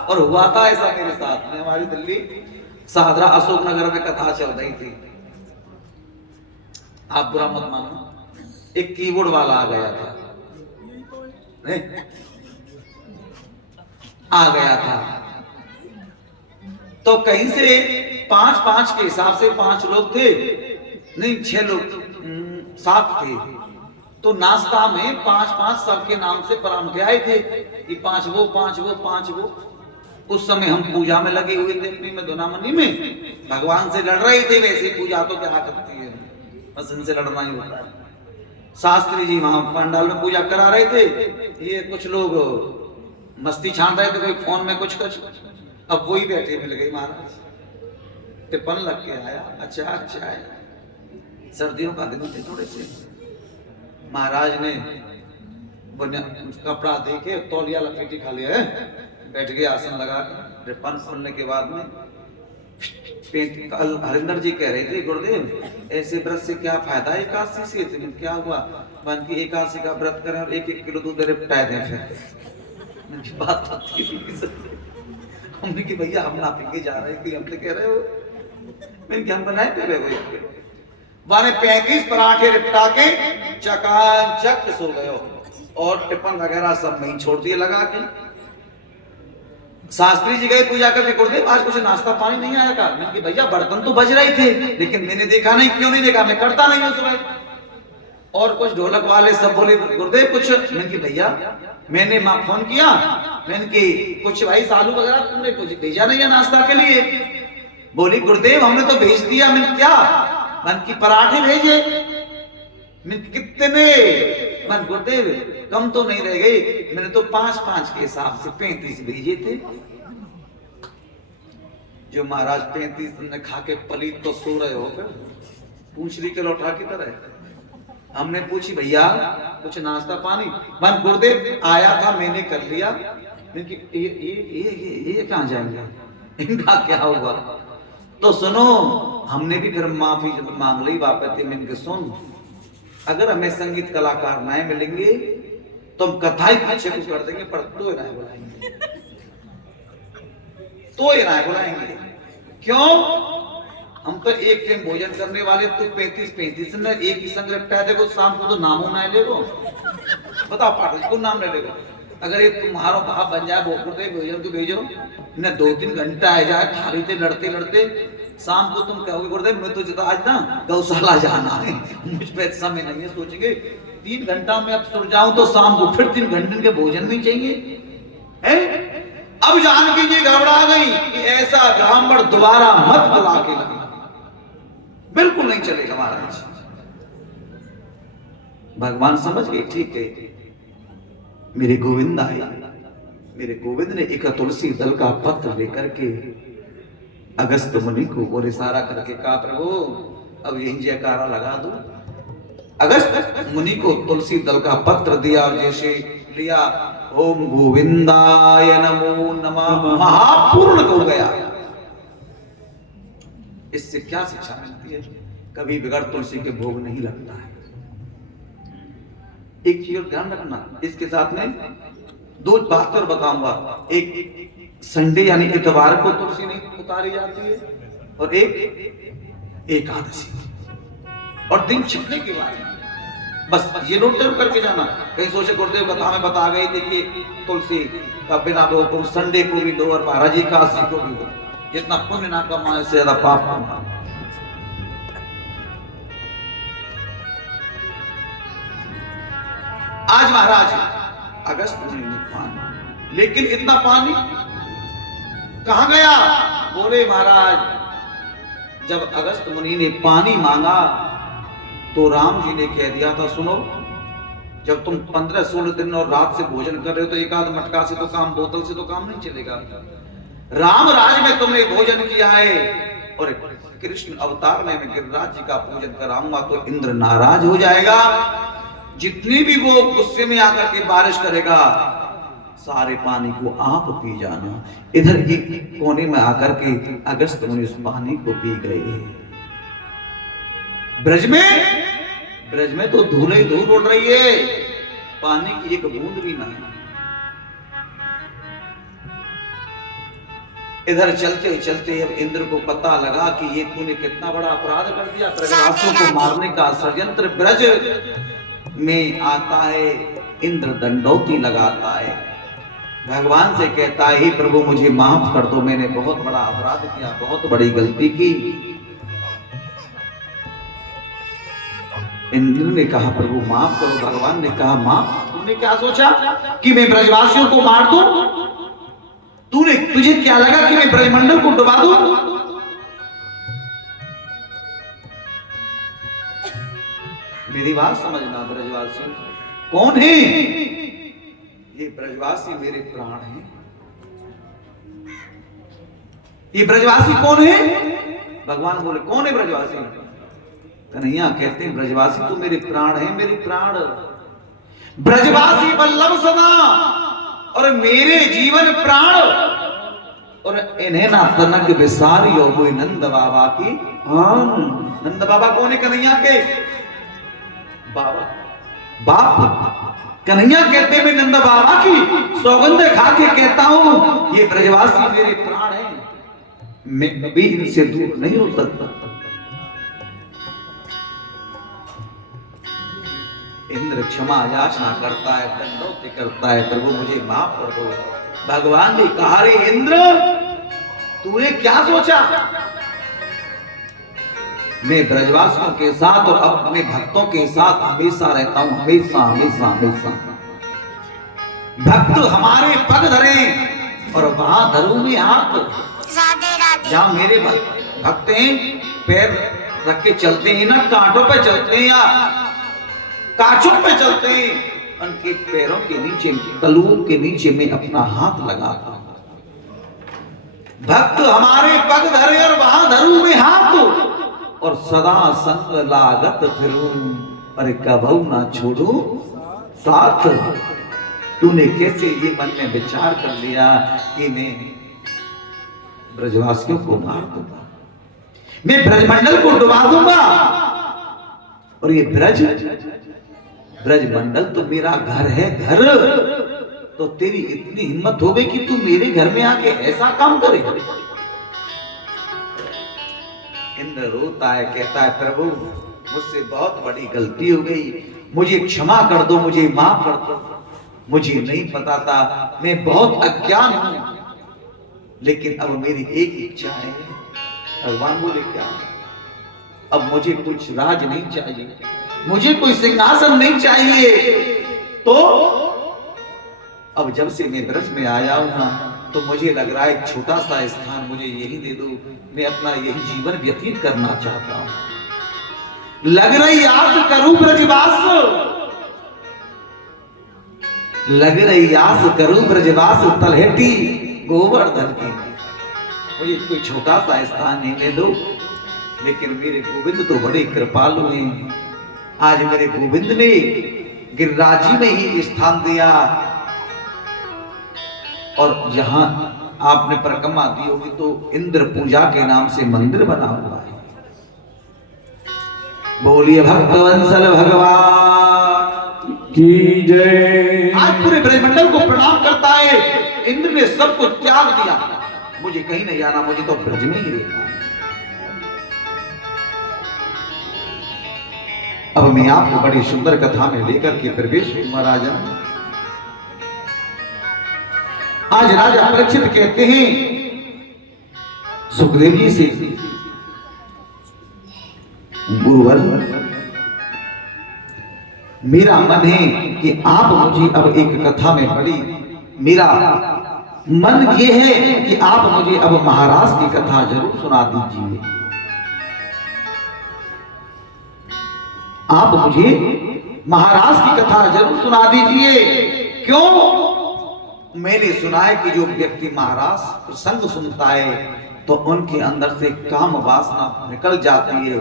और हुआ था ऐसा मेरे साथ में, हमारी दिल्ली सादरा अशोक नगर में कथा चल रही थी, आप बुरा मत मानो, एक कीबोर्ड वाला आ गया था, तो कहीं से 5-5 के हिसाब से 5 लोग थे, नहीं 6 लोग 7 थे, तो नाश्ता में 5-5 सबके नाम से परांठे आए थे कि 5 वो 5 वो 5 वो। उस समय हम पूजा में लगे हुए थे अपनी में दोनामनी में, भगवान से लड़ रहे थे। वैसे पूजा तो क्या करती है, बस इनसे लड़ना ही होता है। शास्त्री जी वहां पंडाल में पूजा करा रहे थे, ये कुछ लोग मस्ती छान रहे थे, कोई फोन में कुछ। अब वही बैठे मिल गई महाराज, टिपन लग के आया। अच्छा है, सर्दियों का दिन थे थोड़े से। महाराज ने कपड़ा देके तौलिया लपेटी खा लिया है, बैठ गए आसन लगा। टिपन खोलने के बाद में कल हरिंदर जी कह रहे थे, गुरुदेव ऐसे व्रत से क्या फायदा है? एकादशी से क्या हुआ? मन की एकादशी का व्रत करें और 1-1 किलो दूध निपटाए दें। फिर बात हमने कि भैया हम ना पी के जा रहे हैं, हमसे कह रहे हो। मैंने क्या हम बनाए थे वाले 35 पराठे निपटा के चकाचक सो गए और टिफिन वगैरह सब में ही छोड़ दिए लगा के। शास्त्री जी गए पूजा करके, गुरुदेव आज कुछ नाश्ता पानी नहीं आया का? मैंने कि भैया बर्तन तो बज रहे थे लेकिन मैंने देखा नहीं। क्यों नहीं देखा? मैं करता नहीं हूं सुबह। और कुछ ढोलक वाले सब बोले गुरुदेव कुछ। मैंने कि भैया मैंने मां फोन किया, मैंने कि कुछ भाई आलू वगैरह तुमने कुछ भेजा नहीं है नाश्ता के लिए? बोली गुरुदेव हमने तो भेज दिया। मैंने क्या? मन की पराठे भेजे। मैंने कितने? मन गुरुदेव कम तो नहीं रह गए। मैंने तो 5-5 के हिसाब से 35 भेजे थे। जो महाराज 35 तुमने खा के पलीत तो सो रहे हो फिर पूंछड़ी के लौटा की तरह। हमने पूछी भैया कुछ नाश्ता पानी? मन गुरुदेव आया था मैंने कर लिया। ये कहां जाएंगे, इनका क्या होगा? तो सुनो, हमने भी फिर माफी मांग ली वापस। मैंने सुन, अगर हमें संगीत कलाकार नए मिलेंगे तो हम कथा ही पीछे को कर देंगे, पर तो ना बुलाएंगे, तो ये ना बुलाएंगे। क्यों? हम तो एक टाइम भोजन करने वाले। तो 35 ने एक ही संग रखता है। देखो शाम को तो नामों ना ले लो, बताओ पाठ को नाम ले लो। अगर ये तुम्हारा भाव बन जाए भोजन को भेजो न 2-3 घंटा आ जाए थाली से लड़ते लड़ते, शाम को तुम कहोगे गुरुदेव मैं तो आज ना गौशाला जाना है, मुझ पे समय नहीं है। सोचेंगे 3 घंटा में अब सुर जाऊं तो शाम को फिर 3 घंटे के भोजन नहीं चाहिए है? अब जानकी जी घबरा गई कि ऐसा ब्राह्मण दोबारा मत बुला के लाना, बिल्कुल नहीं चलेगा महाराज। भगवान समझ गए, ठीक है मेरे गोविंद आए। मेरे गोविंद ने एक तुलसी दल का पत्र लेकर के अगस्त मुनि को और इशारा करके कहा प्रभु अब यही जयकारा लगा दो। अगस्त मुनि को तुलसी दल का पत्र दिया और जैसे लिया ओम गोविंदाय नमो नमः महापूर्ण हो गया। इससे क्या शिक्षा मिलती है? कभी बगैर तुलसी के भोग नहीं लगता है। एक चीज ध्यान रखना, इसके साथ में 2 बात और बताऊंगा। एक संडे यानी इतवार को तुलसी नहीं उतारी जाती है और एक एकादशी और दिन छिपने के बाद। बस ये नोट जरूर करके जाना। कहीं सोचे गुरुदेव कथा में बता गई देखिए तुलसी का बिना दो तुम संडे को भी दो और महाराज जी एकादशी को भी दो। जितना पुण्य ना कमाए से ज्यादा पाप कमाए। आज महाराज अगस्त मुनि ने पानी, लेकिन इतना पानी कहां गया? बोले महाराज जब अगस्त मुनि ने पानी मांगा तो राम जी ने कह दिया था सुनो, जब तुम 15-16 दिन और रात से भोजन कर रहे हो तो एक आध मटका से तो काम, बोतल से तो काम नहीं चलेगा। राम राज में तुमने भोजन किया है और कृष्ण अवतार में मैं गिरिराज जी का पूजन कराऊंगा तो इंद्र नाराज हो जाएगा। जितनी भी वो गुस्से में आकर के बारिश करेगा सारे पानी को आप पी जाना। इधर एक कोने में आकर के अगस्त मुनि उस पानी को पी गए। ब्रज में तो धूल ही धूल उड़ रही है, पानी की एक बूंद भी नहीं। इधर चलते चलते अब इंद्र को पता लगा कि ये तूने कितना बड़ा अपराध कर दिया। ब्रजवासियों को मारने का षड्यंत्र ब्रज में आता है, इंद्र दंडौती लगाता है, भगवान से कहता है प्रभु मुझे माफ कर दो, मैंने बहुत बड़ा अपराध किया, बहुत बड़ी गलती की। इंद्र ने कहा प्रभु माफ करो। भगवान ने कहा माफ? तूने क्या सोचा कि मैं ब्रजवासियों को मार दूं? तुझे क्या लगा कि मैं ब्रजमंडल को डुबा दूं? मेरी बात समझना ब्रजवासी कौन है? ये ब्रजवासी मेरे प्राण हैं। ये ब्रजवासी कौन है? भगवान बोले कौन है ब्रजवासी? कन्हैया कहते हैं ब्रजवासी तो मेरे प्राण है, मेरे प्राण। ब्रजवासी वल्लभ सदा और मेरे जीवन प्राण, और इन्हें ना तनक विसारी और वो नंद बाबा की नंद बाबा कौन है? कन्हैया के बाबा, बाप। कन्हैया कहते मैं नंद बाबा की सौगंध खा के कहता हूं ये ब्रजवासी मेरे प्राण हैं, मैं कभी इनसे दूर नहीं हो सकता। इंद्र क्षमा याचना करता है, दंडोत करता है, प्रभु मुझे माफ कर दो। भगवान ने कहा रे इंद्र तूने क्या सोचा? मैं ब्रजवासियों के साथ और अपने भक्तों के साथ हमेशा रहता हूं, हमेशा हमेशा हमेशा। भक्त हमारे पग धरे और वहां धरूं मैं हाथ। जहां मेरे भक्त हैं पैर रख के चलते हैं ना, कांटों पे चलते हैं या कांचों पे चलते हैं, उनके पैरों के नीचे, तलुओं के नीचे में अपना हाथ लगाता हूं। भक्त हमारे पग धरे और वहां धरूं मैं हाथ, और सदा संग लागत फिरूं, अरे कबहू ना छोड़ू साथ। तूने कैसे ये मन में विचार कर लिया कि मैं ब्रजवासियों को मार दूंगा, मैं ब्रजमंडल को डुबा दूंगा, और ये ब्रजमंडल तो मेरा घर है, घर। तो तेरी इतनी हिम्मत हो गई कि तू मेरे घर में आके ऐसा काम करे? इंद्र रोता है, कहता है प्रभु मुझसे बहुत बड़ी गलती हो गई, मुझे क्षमा कर दो, मुझे माफ कर दो। मुझे नहीं पता था, मैं बहुत अज्ञान हूं, लेकिन अब मेरी एक इच्छा है। भगवान बोले क्या? अब मुझे कुछ राज नहीं चाहिए, मुझे कोई सिंहासन नहीं चाहिए, तो अब जब से मैं ब्रज में आया हूं ना, तो मुझे लग रहा है एक छोटा सा स्थान मुझे यही दे दो, मैं अपना यही जीवन व्यतीत करना चाहता हूं। लग रही आस करूं ब्रजवास, लग रही आस करूं ब्रजवास, तलहटी गोवर्धन की। मुझे कोई छोटा सा स्थान नहीं दे दो, लेकिन मेरे गोविंद तो बड़े कृपालु हैं। आज मेरे गोविंद ने गिरिराजी में ही स्थान दिया, और जहां आपने परिक्रमा दी होगी तो इंद्र पूजा के नाम से मंदिर बना हुआ है। बोलिए भक्तवत्सल भगवान की जय। आज पूरे ब्रह्मंडल को प्रणाम करता है। इंद्र ने सब कुछ त्याग दिया, मुझे कहीं नहीं जाना, मुझे तो ब्रज में ही रहना है। अब मैं आपको बड़ी सुंदर कथा में लेकर के प्रवेश हुआ राजा। आज राजा परीक्षित कहते हैं सुखदेव जी से, गुरुवर मेरा मन है कि आप मुझे अब एक कथा में पढ़ी, मेरा मन ये है कि आप मुझे अब महाराज की कथा जरूर सुना दीजिए। आप मुझे महाराज की कथा जरूर सुना दीजिए। क्यों? मैंने सुना है कि जो व्यक्ति महाराज प्रसंग सुनता है तो उनके अंदर से काम वासना निकल जाती है,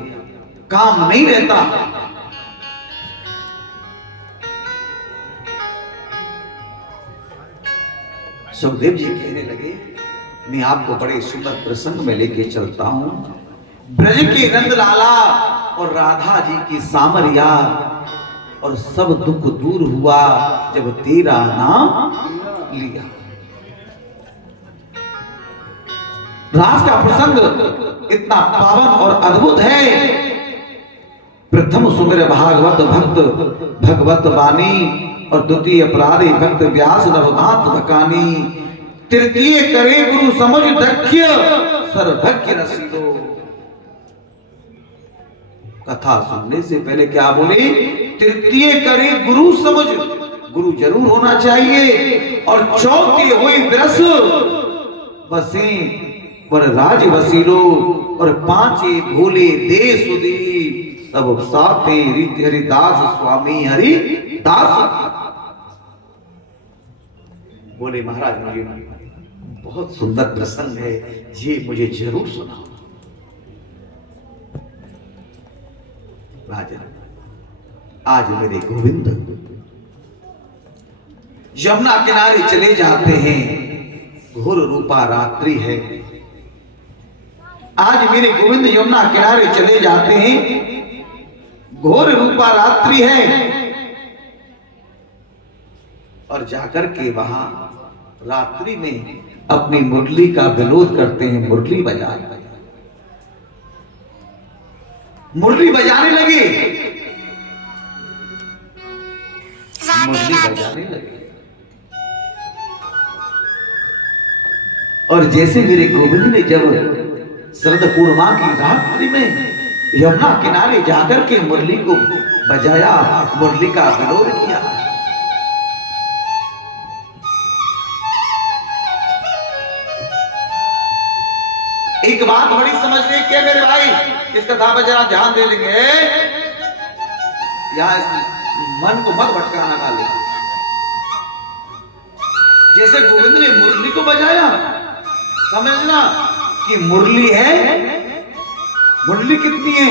काम नहीं रहता। सुखदेव जी कहने लगे मैं आपको बड़े सुंदर प्रसंग में लेके चलता हूं। ब्रज के नंद लाला और राधा जी की सामरिया, और सब दुख दूर हुआ जब तेरा नाम लिया। रास का प्रसंग इतना पावन और अद्भुत है। प्रथम सुमिर भागवत भक्त भगवत वाणी, और द्वितीय अपराधी भक्त व्यास नवनाथ बकानी, तृतीय करे गुरु समझ दक्ष्य सर्वज्ञ रसीदो। कथा सुनने से पहले क्या बोले? तृतीय करे गुरु समझ, गुरु जरूर होना चाहिए। और चौथे हुई विरस बसे वर राज वसीलो, और पांचे भोले दे सुदी, तब साथे हरिदास स्वामी हरि दास। बोले महाराज मुझे बहुत सुंदर प्रसंग है, ये मुझे जरूर सुनाओ। राजन, आज मेरे गोविंद यमुना किनारे चले जाते हैं, घोर रूपा रात्रि है। आज मेरे गोविंद यमुना किनारे चले जाते हैं, घोर रूपा रात्रि है। और जाकर के वहां रात्रि में अपनी मुरली का विनोद करते हैं, मुरली बजाने लगे, मुरली बजाने लगे। और जैसे मेरे गोविंद ने जब शरद पूर्णिमा की रात्रि में यमुना किनारे जाकर के मुरली को बजाया, मुरली का विनोद किया, एक बात बड़ी समझने की है मेरे भाई, इस कथा पर जरा ध्यान दे लेंगे। यहां मन को मत भटकाना गाले। जैसे गोविंद ने मुरली को बजाया, समझना कि मुरली है, मुरली कितनी है?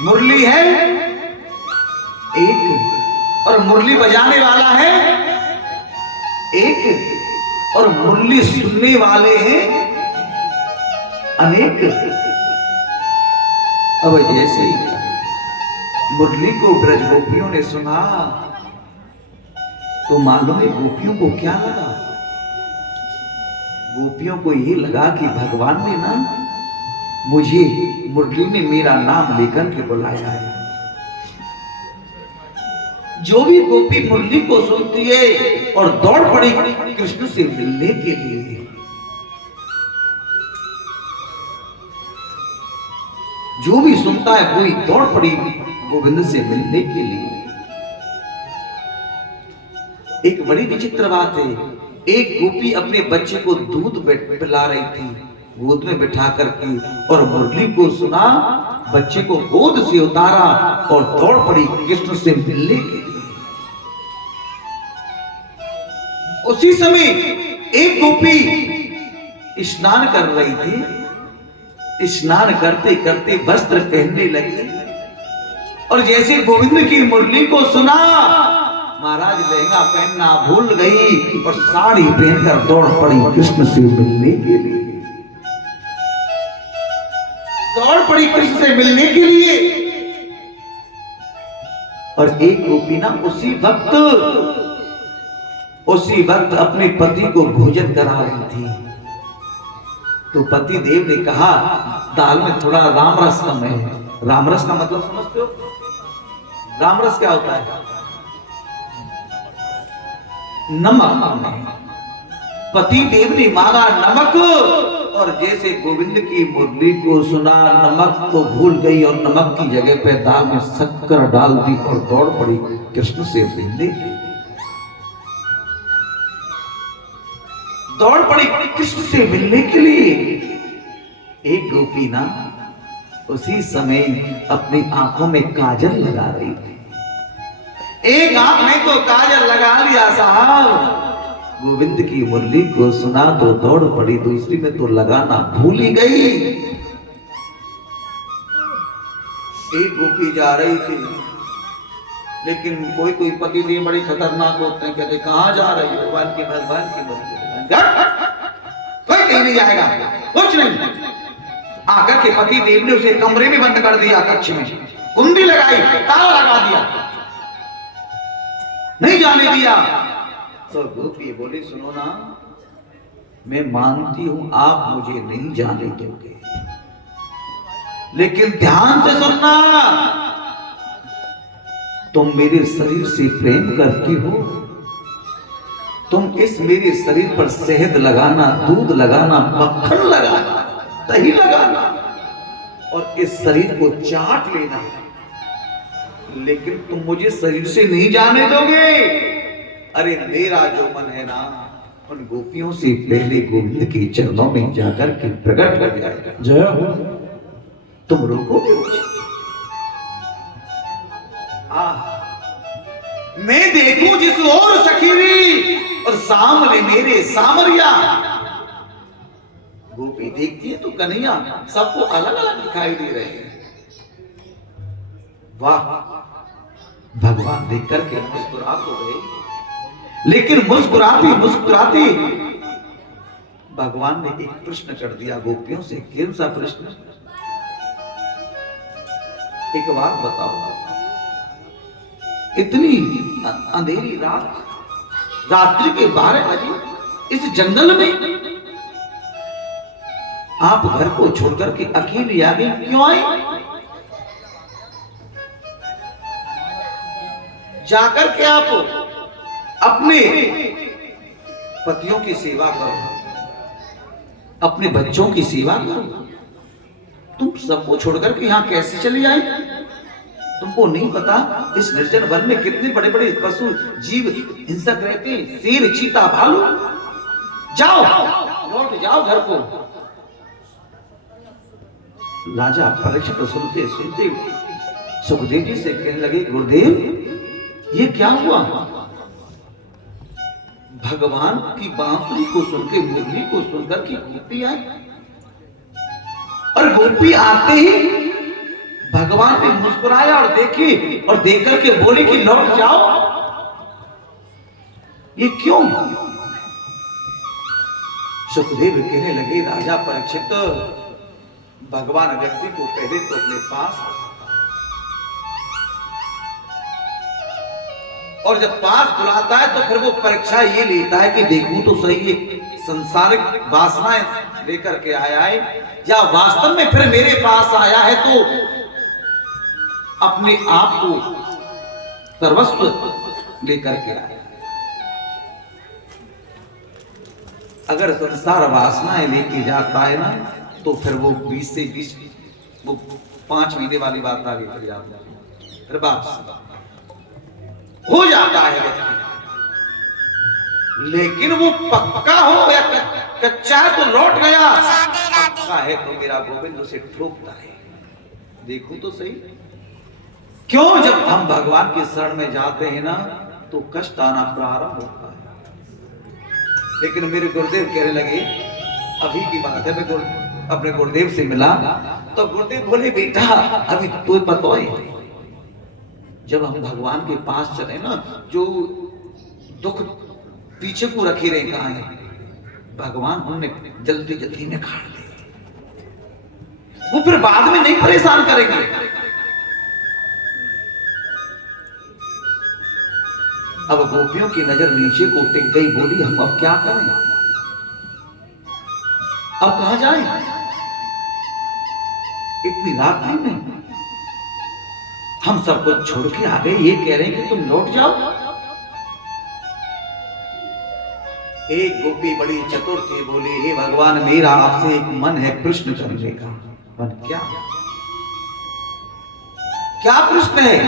मुरली है एक, और मुरली बजाने वाला है एक, और मुरली सुनने वाले हैं अनेक। अब जैसे मुरली को ब्रज गोपियों ने सुना तो मालूम है गोपियों को क्या लगा? गोपियों को ये लगा कि भगवान ने ना मुझे मुरली में मेरा नाम लेकर के बुलाया है। जो भी गोपी मुरली को सुनती है और दौड़ पड़ी कृष्ण से मिलने के लिए, जो भी सुनता है कोई दौड़ पड़ी गोविंद से मिलने के लिए। एक बड़ी विचित्र बात है, एक गोपी अपने बच्चे को दूध पिला रही थी, गोद में बिठा करके, और मुरली को सुना, बच्चे को गोद से उतारा और दौड़ पड़ी कृष्ण से मिलने के लिए। उसी समय एक गोपी स्नान कर रही थी, स्नान करते करते वस्त्र पहनने लगी, और जैसे गोविंद की मुरली को सुना, महाराज लहंगा पहनना भूल गई और साड़ी पहनकर दौड़ पड़ी कृष्ण से मिलने के लिए, दौड़ पड़ी कृष्ण से मिलने के लिए। और एक गोपी ना उसी वक्त अपने पति को भोजन करा रही थी, तो पति देव ने कहा दाल में थोड़ा राम रस कम है। राम रस का मतलब समझते हो? राम रस क्या होता है? नमक। पति देव ने मांगा नमक, और जैसे गोविंद की मुरली को सुना, नमक तो भूल गई और नमक की जगह पे दाल में शक्कर डाल दी और दौड़ पड़ी कृष्ण से मिलने, दौड़ पड़ी कृष्ण से मिलने के लिए। एक गोपी ना उसी समय अपनी आंखों में काजल लगा रही थी, एक आंख में तो काजल लगा लिया साहब, गोविंद की मुरली को सुना तो दौड़ पड़ी, दूसरी में तो लगाना भूल ही गई। एक गोपी जा रही थी, लेकिन कोई कोई पति देव बड़े खतरनाक होते हैं, कहते कहां जा रही हो? भगवान की मुरली, कोई कहीं नहीं जाएगा, कुछ नहीं। आकर के पति देव ने उसे कमरे में बंद कर दिया, कक्ष में कुंडी लगाई, ताला लगा दिया, नहीं जाने दिया। तो गोपी बोली सुनो ना, मैं मानती हूं आप मुझे नहीं जाने दोगे, लेकिन ध्यान से सुनना, तुम मेरे शरीर से प्रेम करती हो, तुम इस मेरे शरीर पर शहद लगाना, दूध लगाना, मक्खन लगाना, दही लगाना, और इस शरीर को चाट लेना, लेकिन तुम मुझे शरीर से नहीं जाने दोगे। अरे मेरा जो मन है ना, उन गोपियों से पहले गोविंद के चरणों में जाकर के प्रकट कर जाएगा। जय हो। तुम रोकोगे? मैं देखूं जिस ओर सखीरी, और सामने मेरे सामरिया। गोपी देखती है तो कन्हैया सबको अलग अलग दिखाई दे रहे हैं। वाह, भगवान देख करके मुस्कुरा तो गए, लेकिन मुस्कुराती मुस्कुराती भगवान ने एक प्रश्न कर दिया गोपियों से। कौन सा प्रश्न? एक बात बताओ, इतनी अंधेरी रात, रात्रि के 12 बजे इस जंगल में आप घर को छोड़कर के अकेली आ गई, क्यों आई? जाकर के आप अपने पतियों की सेवा करो, अपने बच्चों की सेवा करो। तुम सबको छोड़कर के यहां कैसे चली आई? तुमको नहीं पता इस निर्जन वन में कितने बड़े बड़े पशु जीव हिंसक रहते हैं, शेर, चीता, भालू। जाओ, लौट जाओ घर को। राजा परीक्षित सुनते सुनते सुखदेव जी से कहने लगे, गुरुदेव ये क्या हुआ? भगवान की बांसुरी को सुनकर, मुरली को सुनकर की गोपी आई, और गोपी आते ही भगवान ने मुस्कुराया और देखी, और देख करके बोले कि लौट जाओ। ये क्यों? सुखदेव कहने लगे, राजा परीक्षित, भगवान व्यक्ति को पहले तो अपने पास, और जब पास बुलाता है तो फिर वो परीक्षा ये लेता है कि देखूं तो सही ये संसारिक वासनाएं लेकर के आया है या वास्तव में फिर मेरे पास आया है तो अपने आप को सर्वस्व लेकर के आया। अगर संसार वासनाएं लेके जाता है ना तो फिर वो 20 से 20 वो 5 महीने वाली बात आगे बढ़ जाती है, फिर वापस हो जाता है व्यक्ति। लेकिन वो पक्का हो या कच्चा है तो लौट गया, पक्का है तो मेरा गोविंद उसे ठोकता है। देखो तो सही, क्यों जब हम भगवान के शरण में जाते हैं ना तो कष्ट आना प्रारंभ होता है। लेकिन मेरे गुरुदेव कहने लगे, अभी की बात है, मैं अपने गुरुदेव से मिला तो गुरुदेव बोले, बेटा अभी तो पता है, जब हम भगवान के पास चले ना, जो दुख पीछे को रखे रहे कहा है, भगवान उन्हें जल्दी जल्दी में काट दे, वो फिर बाद में नहीं परेशान करेंगे। अब गोपियों की नजर नीचे को टिक गई, बोली हम अब क्या करें, अब कहां जाएं? इतनी रात्रि में हम सब कुछ छोड़ के आ गए, ये कह रहे हैं कि तुम लौट जाओ। एक गोपी बड़ी चतुर थी, बोली, हे भगवान मेरा आपसे एक मन है प्रश्न करने का। मन क्या? क्या प्रश्न है?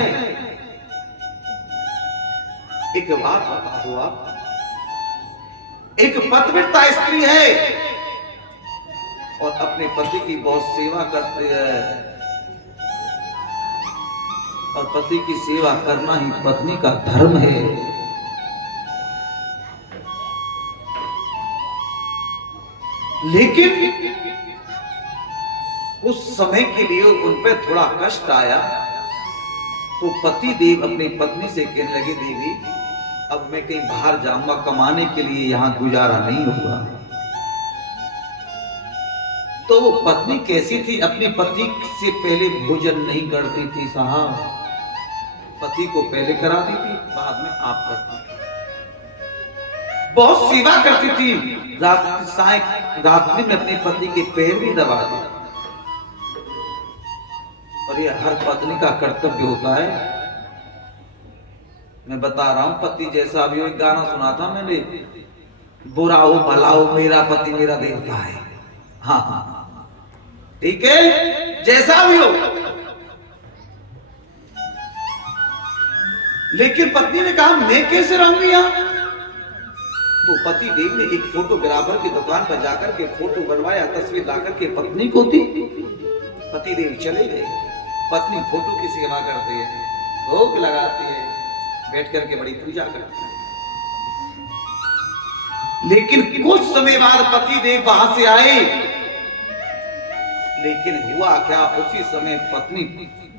एक बात बता दो आप, एक पतिव्रता स्त्री है और अपने पति की बहुत सेवा करती है, और पति की सेवा करना ही पत्नी का धर्म है। लेकिन उस समय के लिए उन पे थोड़ा कष्ट आया तो पति देव अपनी पत्नी से कहने लगे, देवी अब मैं कहीं बाहर जाऊंगा कमाने के लिए, यहां गुजारा नहीं होगा। तो वो पत्नी कैसी थी, अपने पति से पहले भोजन नहीं करती थी साहब, पति को पहले कराती थी, बाद में आप करती थी। बहुत सेवा करती थी, रात्रि में अपने पति के पैर भी दबा दी। और ये हर पत्नी का कर्तव्य होता है। मैं बता रहा हूं, पति जैसा भी हो, एक गाना सुना था मैंने, बुरा हो भला हो मेरा पति मेरा देवता है। हाँ हाँ ठीक है, जैसा भी हो। लेकिन पत्नी ने कहा मैं कैसे रहूंगी यहां? तो पति देव ने एक फोटोग्राफर की दुकान पर जाकर के फोटो बनवाया, तस्वीर लाकर के पत्नी को दी। पति देव चले गए, पत्नी फोटो की सेवा करती है, भोग लगाती है, बैठ करके बड़ी पूजा करती है। लेकिन कुछ समय बाद पति देव वहां से आए, लेकिन हुआ क्या, उसी समय पत्नी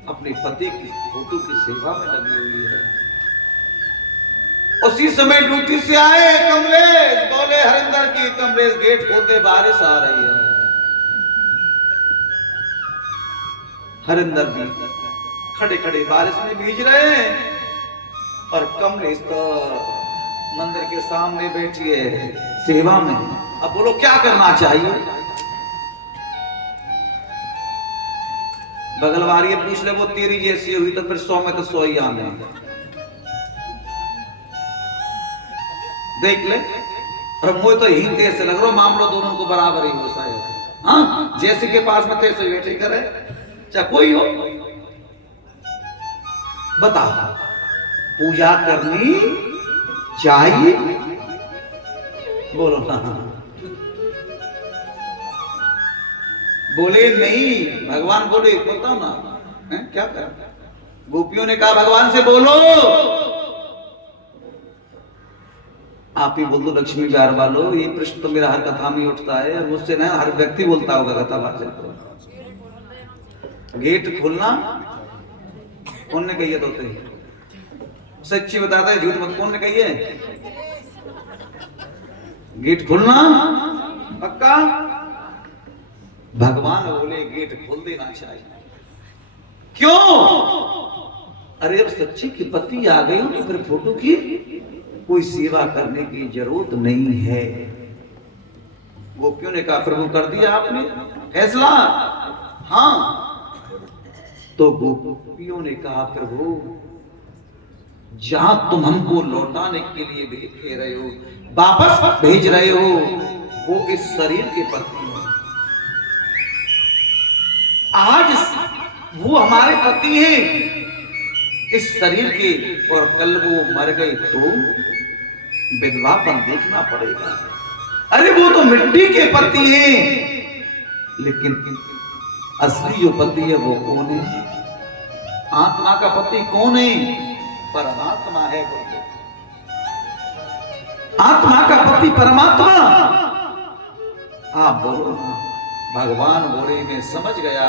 अपने पति की फोटो की सेवा में लगी हुई है। उसी समय ड्यूटी से आए कमलेश, बोले हरिंदर की कमलेश गेट खोलते बारिश आ रही है। हरिंदर भी खड़े खड़े बारिश में भीज रहे हैं और कमलेश तो मंदिर के सामने बैठी है सेवा में। अब बोलो क्या करना चाहिए? बगल वाली पूछ ले, वो तेरी जैसी हुई तो फिर 100 में तो 100 ही आने। देख ले, और मुझे तो यही कैसे लग रहा मामला दोनों को बराबर ही हो शायद। हाँ, जैसे के पास में तैसे बैठे करे, चाहे कोई हो। बता, पूजा करनी चाहिए? बोलो ना। बोले नहीं, भगवान बोले बताओ ना, है? क्या कर? गोपियों ने कहा भगवान से बोलो। आप ही बोल दो लक्ष्मी प्यार वालो, ये प्रश्न तो मेरा हर कथा में उठता है और मुझसे ना हर व्यक्ति बोलता होगा कथा वाचक को। गेट खोलना कौन ने कही है? तो सच्ची बताता है, झूठ मत। कौन ने कही है? गेट खोलना पक्का? भगवान बोले गेट खोल देना चाहिए। क्यों? अरे अब सच्ची की पति आ गई तो फिर फोटो की कोई सेवा करने की जरूरत नहीं है। गोपियों ने कहा प्रभु कर दिया आपने फैसला? हाँ। तो गोपियों ने कहा प्रभु जहां तुम हमको लौटाने के लिए भेज रहे हो, वापस भेज रहे हो, वो इस शरीर के पति है। आज वो हमारे पति हैं इस शरीर के, और कल वो मर गए तो विधवापन देखना पड़ेगा। अरे वो तो मिट्टी के पति हैं, लेकिन असली जो पति है वो कौन है? आत्मा का पति कौन है? परमात्मा है। आत्मा का पति परमात्मा। आप बोलो ना। भगवान बोले मैं समझ गया।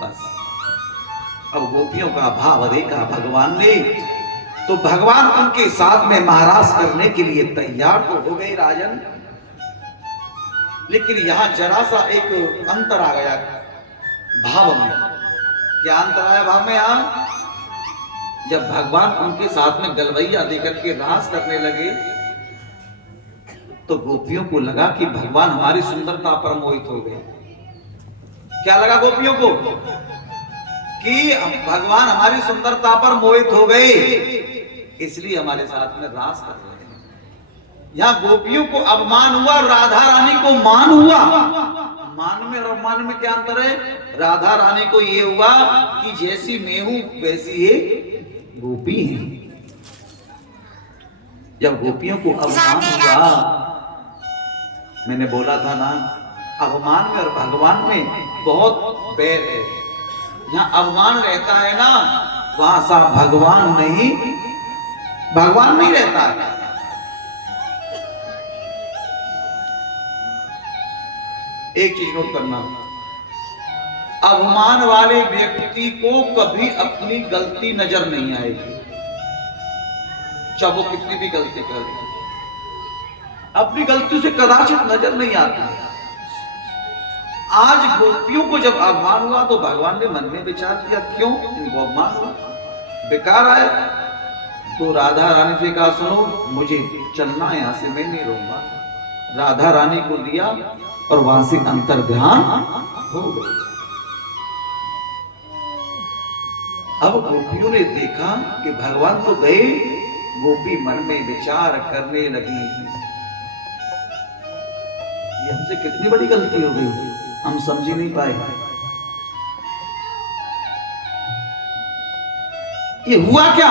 बस अब गोपियों का भाव देखा भगवान ने, तो भगवान उनके साथ में महाराज करने के लिए तैयार तो हो गए राजन। लेकिन यहां जरा सा एक अंतर आ गया भाव में। क्या अंतर आया भाव में? यहां जब भगवान उनके साथ में गलवैया देकर के रास करने लगे तो गोपियों को लगा कि भगवान हमारी सुंदरता पर मोहित हो गए। क्या लगा गोपियों को? कि भगवान हमारी सुंदरता पर मोहित हो गए, इसलिए हमारे साथ में रास कर रहे हैं। यहां गोपियों को अपमान हुआ, राधा रानी को मान हुआ। मान में और अपमान में क्या अंतर है? राधा रानी को ये हुआ कि जैसी मैं हूं वैसी ये गोपी है। जब गोपियों को अपमान हुआ, मैंने बोला था ना, अपमान में और भगवान में बहुत बैर है। जहां अपमान रहता है ना, वहां सा भगवान नहीं रहता है। एक चीज नोट करना, अभिमान वाले व्यक्ति को कभी अपनी गलती नजर नहीं आएगी, चाहे वो कितनी भी गलती कर ले, अपनी गलती से कदाचित नजर नहीं आती। आज गोपियों को जब अभिमान हुआ तो भगवान ने मन में विचार किया क्यों इनको अभिमान हुआ, बेकार आया। तो राधा रानी से कहा सुनो मुझे चलना है यहां से, मैं नहीं रहूंगा। राधा रानी को दिया और वहां से अंतर ध्यान हो गया। अब गोपियों ने देखा कि भगवान तो गए, गोपी मन में विचार करने लगी ये हमसे कितनी बड़ी गलती हो गई, हम समझ ही नहीं पाए। ये हुआ क्या?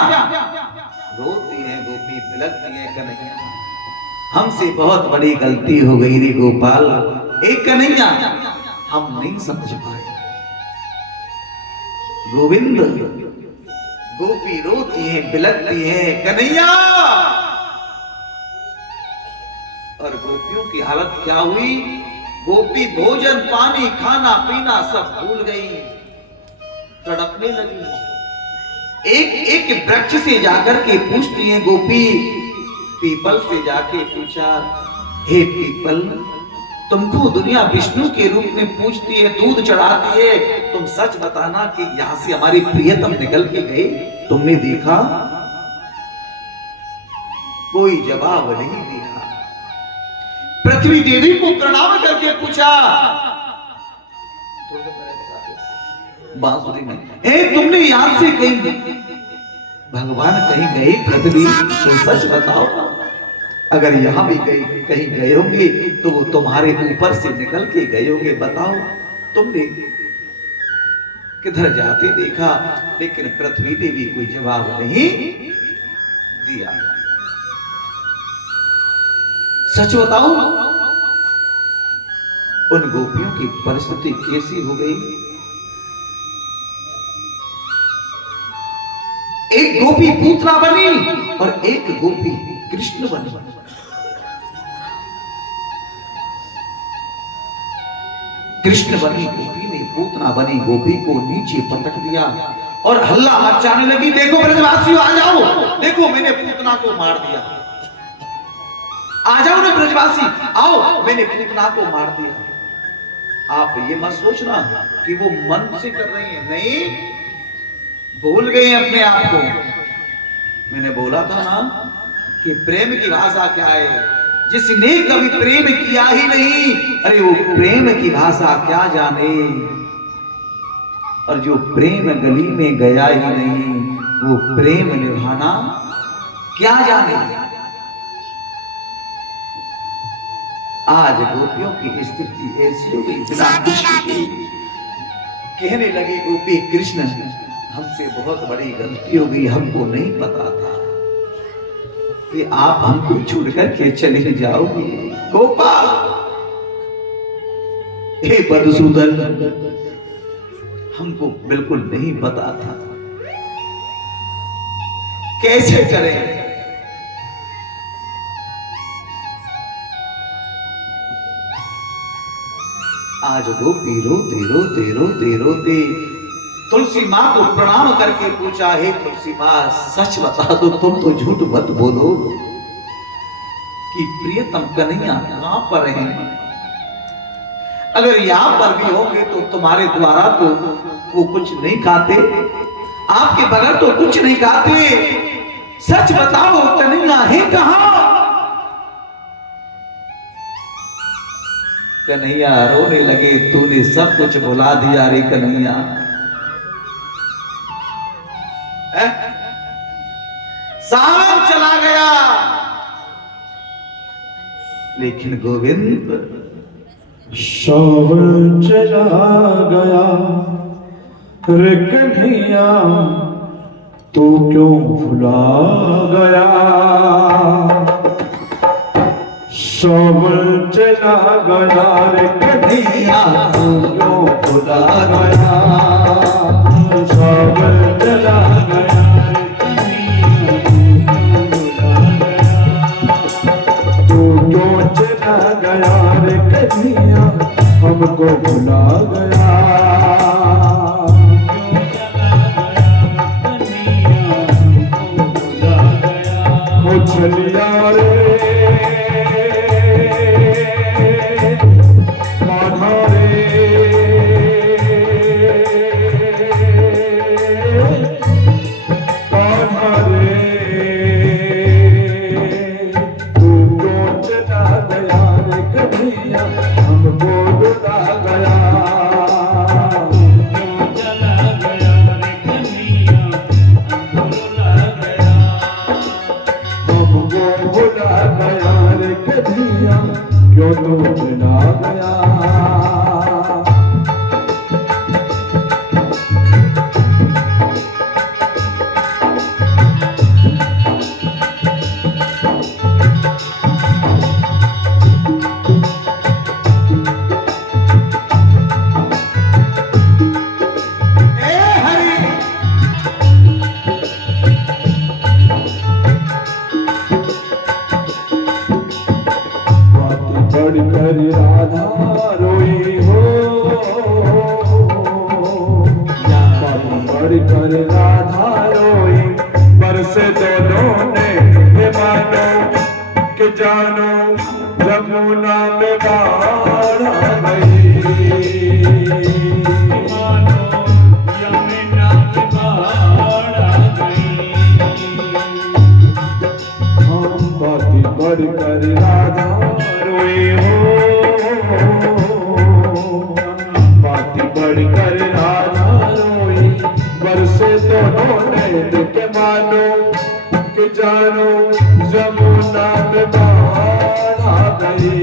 रोती है गोपी, बिलखती है कन्हैया, हमसे बहुत बड़ी गलती हो गई रे गोपाल। एक कन्हैया हम नहीं समझ पाए। गोविंद, गोपी रोती है बिलखती है कन्हैया। और गोपियों की हालत क्या हुई? गोपी भोजन पानी खाना पीना सब भूल गई, तड़पने लगी। एक एक वृक्ष से जाकर के पूछती है गोपी, पीपल से जाके पूछा, हे पीपल, तुमको दुनिया विष्णु के रूप में पूछती है, दूध चढ़ाती है, तुम सच बताना कि यहां से हमारी प्रियतम निकल के गए, तुमने देखा? कोई जवाब नहीं दिया। पृथ्वी देवी को प्रणाम करके पूछा, बांसुरी में, हे तुमने यहां से कहीं भगवान कहीं गए पृथ्वी, तो सच बताओ, अगर यहां भी कहीं गए होंगे तो वो तुम्हारे ऊपर से निकल के गए होंगे, बताओ तुमने किधर जाते देखा? लेकिन पृथ्वी देवी कोई जवाब नहीं दिया। सच बताओ, उन गोपियों की परिस्थिति कैसी हो गई? एक गोपी पूतना बनी और एक गोपी कृष्ण बनी। कृष्ण बनी गोपी ने पूतना बनी गोपी को नीचे पटक दिया और हल्ला मचाने लगी, देखो ब्रजवासियों आ जाओ, देखो मैंने पूतना को मार दिया, आ जाओ ना ब्रजवासी, आओ मैंने पूतना को मार दिया। आप ये मत सोचना कि वो मन से कर रही है, नहीं, भूल गए अपने आप को। मैंने बोला था ना कि प्रेम की भाषा क्या है, जिसने कभी प्रेम किया ही नहीं, अरे वो प्रेम की भाषा क्या जाने, और जो प्रेम गली में गया ही नहीं, वो प्रेम निभाना क्या जाने। आज गोपियों की स्थिति ऐसी हो गई, बिना कृष्ण की। कहने लगी गोपी, कृष्ण हमसे बहुत बड़ी गलती हो गई, हमको नहीं पता था कि आप हमको छोड़ करके चले जाओगे। गोपाल, हे मधुसूदन, हमको बिल्कुल नहीं पता था, कैसे करें? आज गोपी रोते रोते रोते रोते तुलसी माँ को प्रणाम करके पूछा, हे तुलसी माँ, सच बता दो, तुम तो झूठ मत बोलो कि प्रियतम कन्हैया कहां पर हैं? अगर यहां पर भी होंगे तो तुम्हारे द्वारा तो वो कुछ नहीं खाते, आपके बगैर तो कुछ नहीं खाते, सच बताओ कन्हैया है कहां? कन्हैया रोने लगे, तूने सब कुछ भुला दिया रे कन्हैया। सावन चला गया, लेकिन गोविंद सावन चला गया रे कन्हैया, तू क्यों भुला गया? सावन चला गया रे कन्हैया, तू क्यों भुला गया? सावन चला गया गया रे कन्हैया, हमको भुला गया। वो चलिया रे माधा रे, माधा रे, तू क्यों चला गया रे कन्हैया, हमको भुला गया। चला गया रे कन्हैया, भुला गया। हमको बढ़कर राधा रोई बरसे दोनों ने ये मानो कि जानो यमुना में बाढ़ आ गई। मानो यमुना में बाढ़ आ गई। हम बाती बढ़कर राधा रोई हो, बाती बढ़कर राधा रोई बरसे दोनों नैन के मानो कि जानो यमुना में बाढ़ आ गई।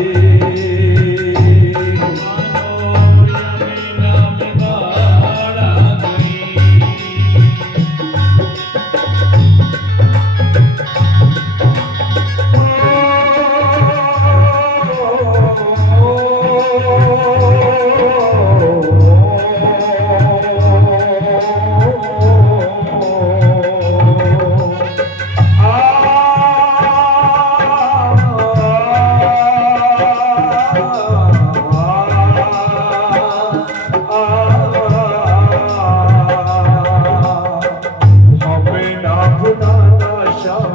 मानो यमुना में बाढ़ आ गई। हमें ना भुलाना श्याम,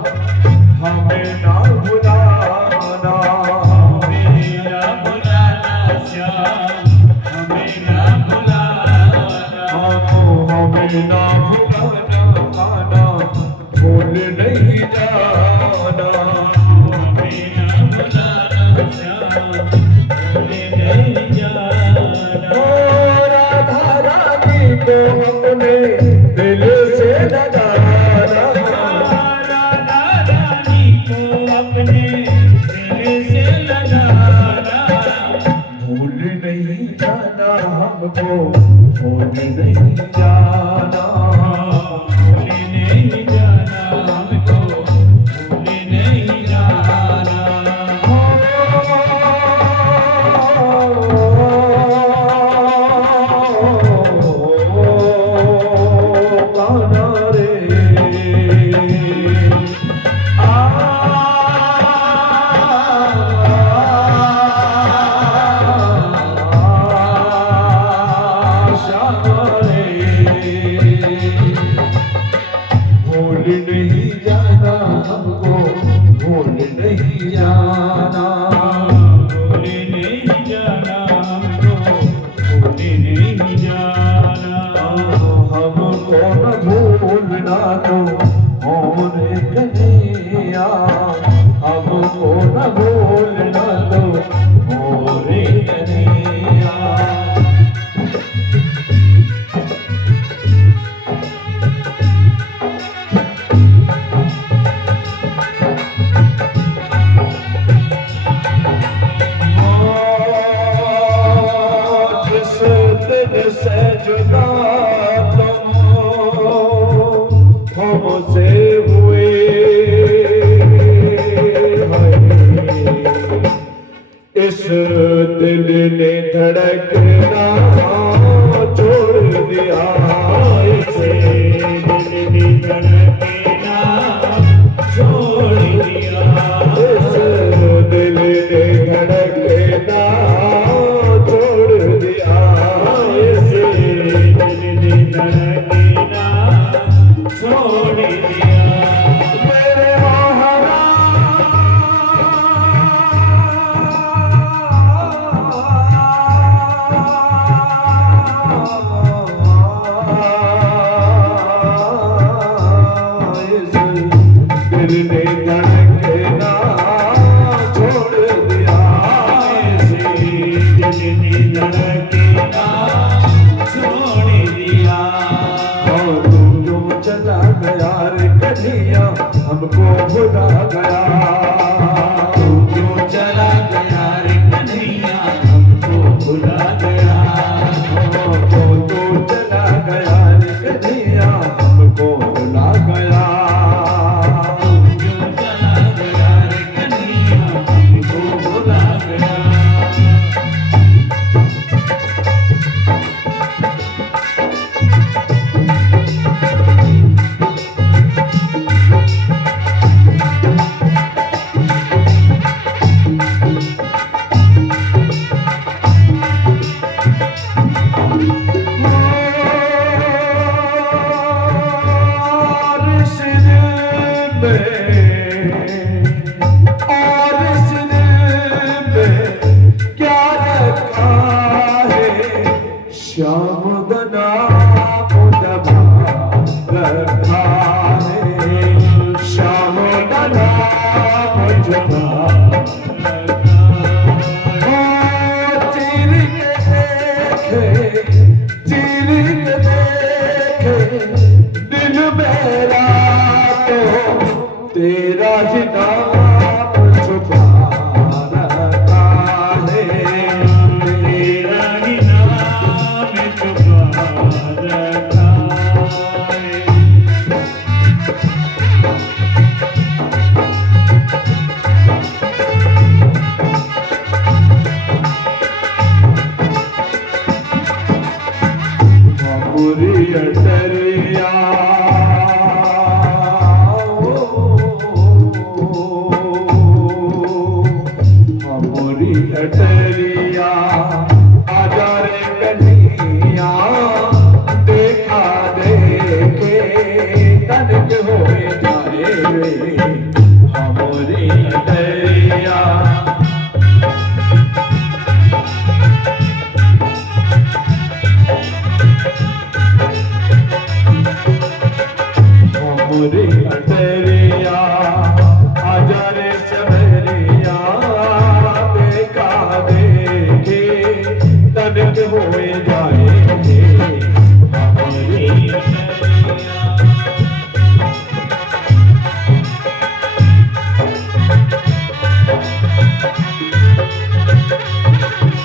हमें ना भुलाना, मेरा बुलाना श्याम, हमें ना बुलाना। हमें ना भुलाना खाना भूल नहीं जाना। हमें ना बुलाना श्याम, भूल नहीं जाना। ओ राधा रानी को अपने दिल से लगाना, राधा रानी को अपने दिल से लगाना। भूल नहीं जाना हमको, भूल नहीं जाना। भूल नहीं जाना हमको, भूल नहीं जाना। गाना रे भूल नहीं जाना हमको, भूल नहीं जाना। भूल नहीं जाना हमको, भूल नहीं जाना। हमको न भूलना तो होने कन्हैया, हमको न भूलना तो होने कन्हैया। जिस दिल से जुदा तुम हमसे हुए, इस दिल ने धड़कना छोड़ दिया। इसे दिल ने धड़कना छोड़ दिया। इस दिल ने धड़कना छोड़ दिया। इसे दिल ने धड़कना छोड़ दिया। मेरे दिल ने धड़कना छोड़ दिया। इसे दिल ने धड़कना छोड़ दिया। और तू जो चला गया रे कन्हैया हमको भुला गया। तू क्यों चला गया रे कन्हैया, हमको भुला गया। तो चला गया रे कन्हैया हमको भुला गया। क्यों चला गया रे कन्हैया, हमको भुला गया। मेरा तो तेरा ही नाम छुपा रखा है। तेरा ही नाम छुपा रखा है। बुरी अटरिया बुरी अटरिया आजा रे कन्हैया देखा देखे तनिक हो जाए रे हमारी अटरिया। मुरी अटरिया आजा रे शहरिया देखा देखे तनिक हो जाए हमारी अटरिया।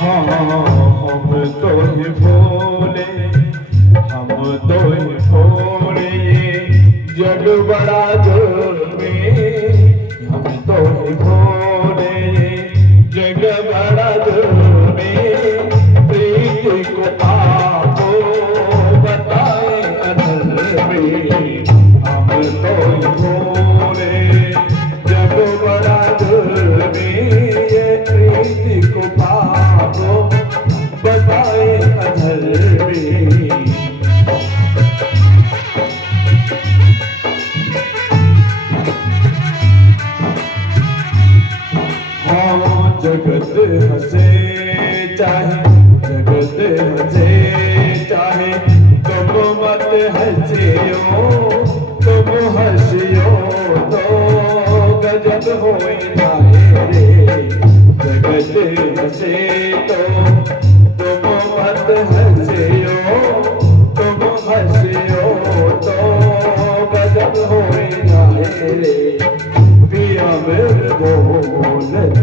हाँ हम तो ही बोले हम तो ही बोले जग बड़ा जुर्मी हम तो ही भोले जग बड़ा जुर्मी प्रीति को आपको बताए अधर्मी। हम तो ही भोले जग बड़ा जुर्मी ये प्रीति को आपको बताए अधर्मी। जगत हंसे चाहे जगत हंसे चाहे तुम मत हंसियो तुम हंसियो तो गजब हो जाए रे। जगत हंसे तो तुम मत हंसियो तुम हंसियो तो गजब हो जाए रे। पिया मेरे बोलत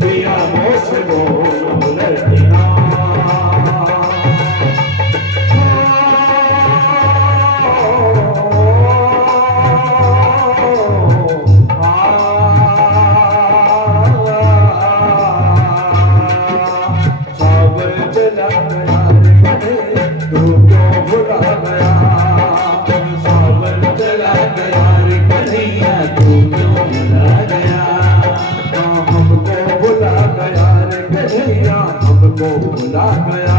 पिया मोस बोलत सावन चला गया रे कन्हैया तू क्यों भुला गया। सावन चला गया रे कन्हैया तू क्यों भुला गया। हमको भुला गया रे कन्हैया हमको भुला गया।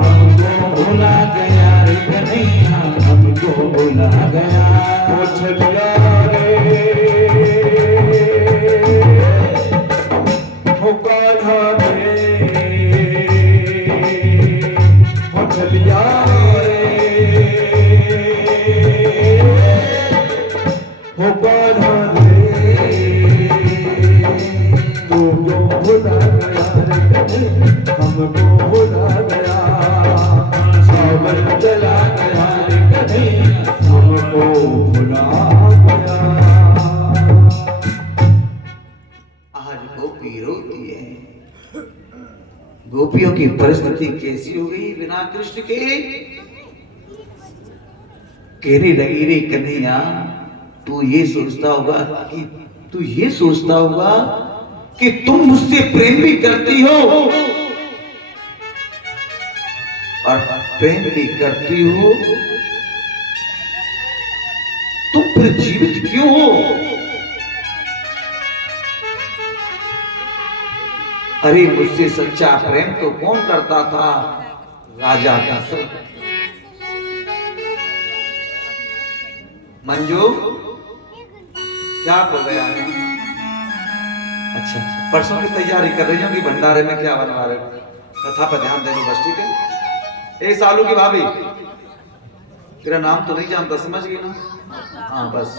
हमको भुला गया रे कन्हैया हमको भुला गया। वो छलिया रे हो कान्हा रे हो छलिया हो कान्हा रे तू क्यों भुला गया रे कन्हैया हमको भुला गया। सावन चला गया रे कन्हैया हमको भुला गया। आज गोपी रोती है। गोपियों की परिस्थिति कैसी हो गई बिना कृष्ण के। कहने लगी रे कन्हैया तू ये सोचता होगा कि तुम मुझसे प्रेम भी करती हो और प्रेम भी करती हो तुम फिर जीवित क्यों हो। अरे मुझसे सच्चा प्रेम तो कौन करता था। राजा दशरथ। मंजू क्या हो गया है। अच्छा परसों की तैयारी कर रही हूँ कि भंडारे में क्या बनवा रहे हो। कथा पर ध्यान दे लो बस ठीक है। ए सालू की भाभी तेरा नाम तो नहीं जानता समझ गई ना। हाँ बस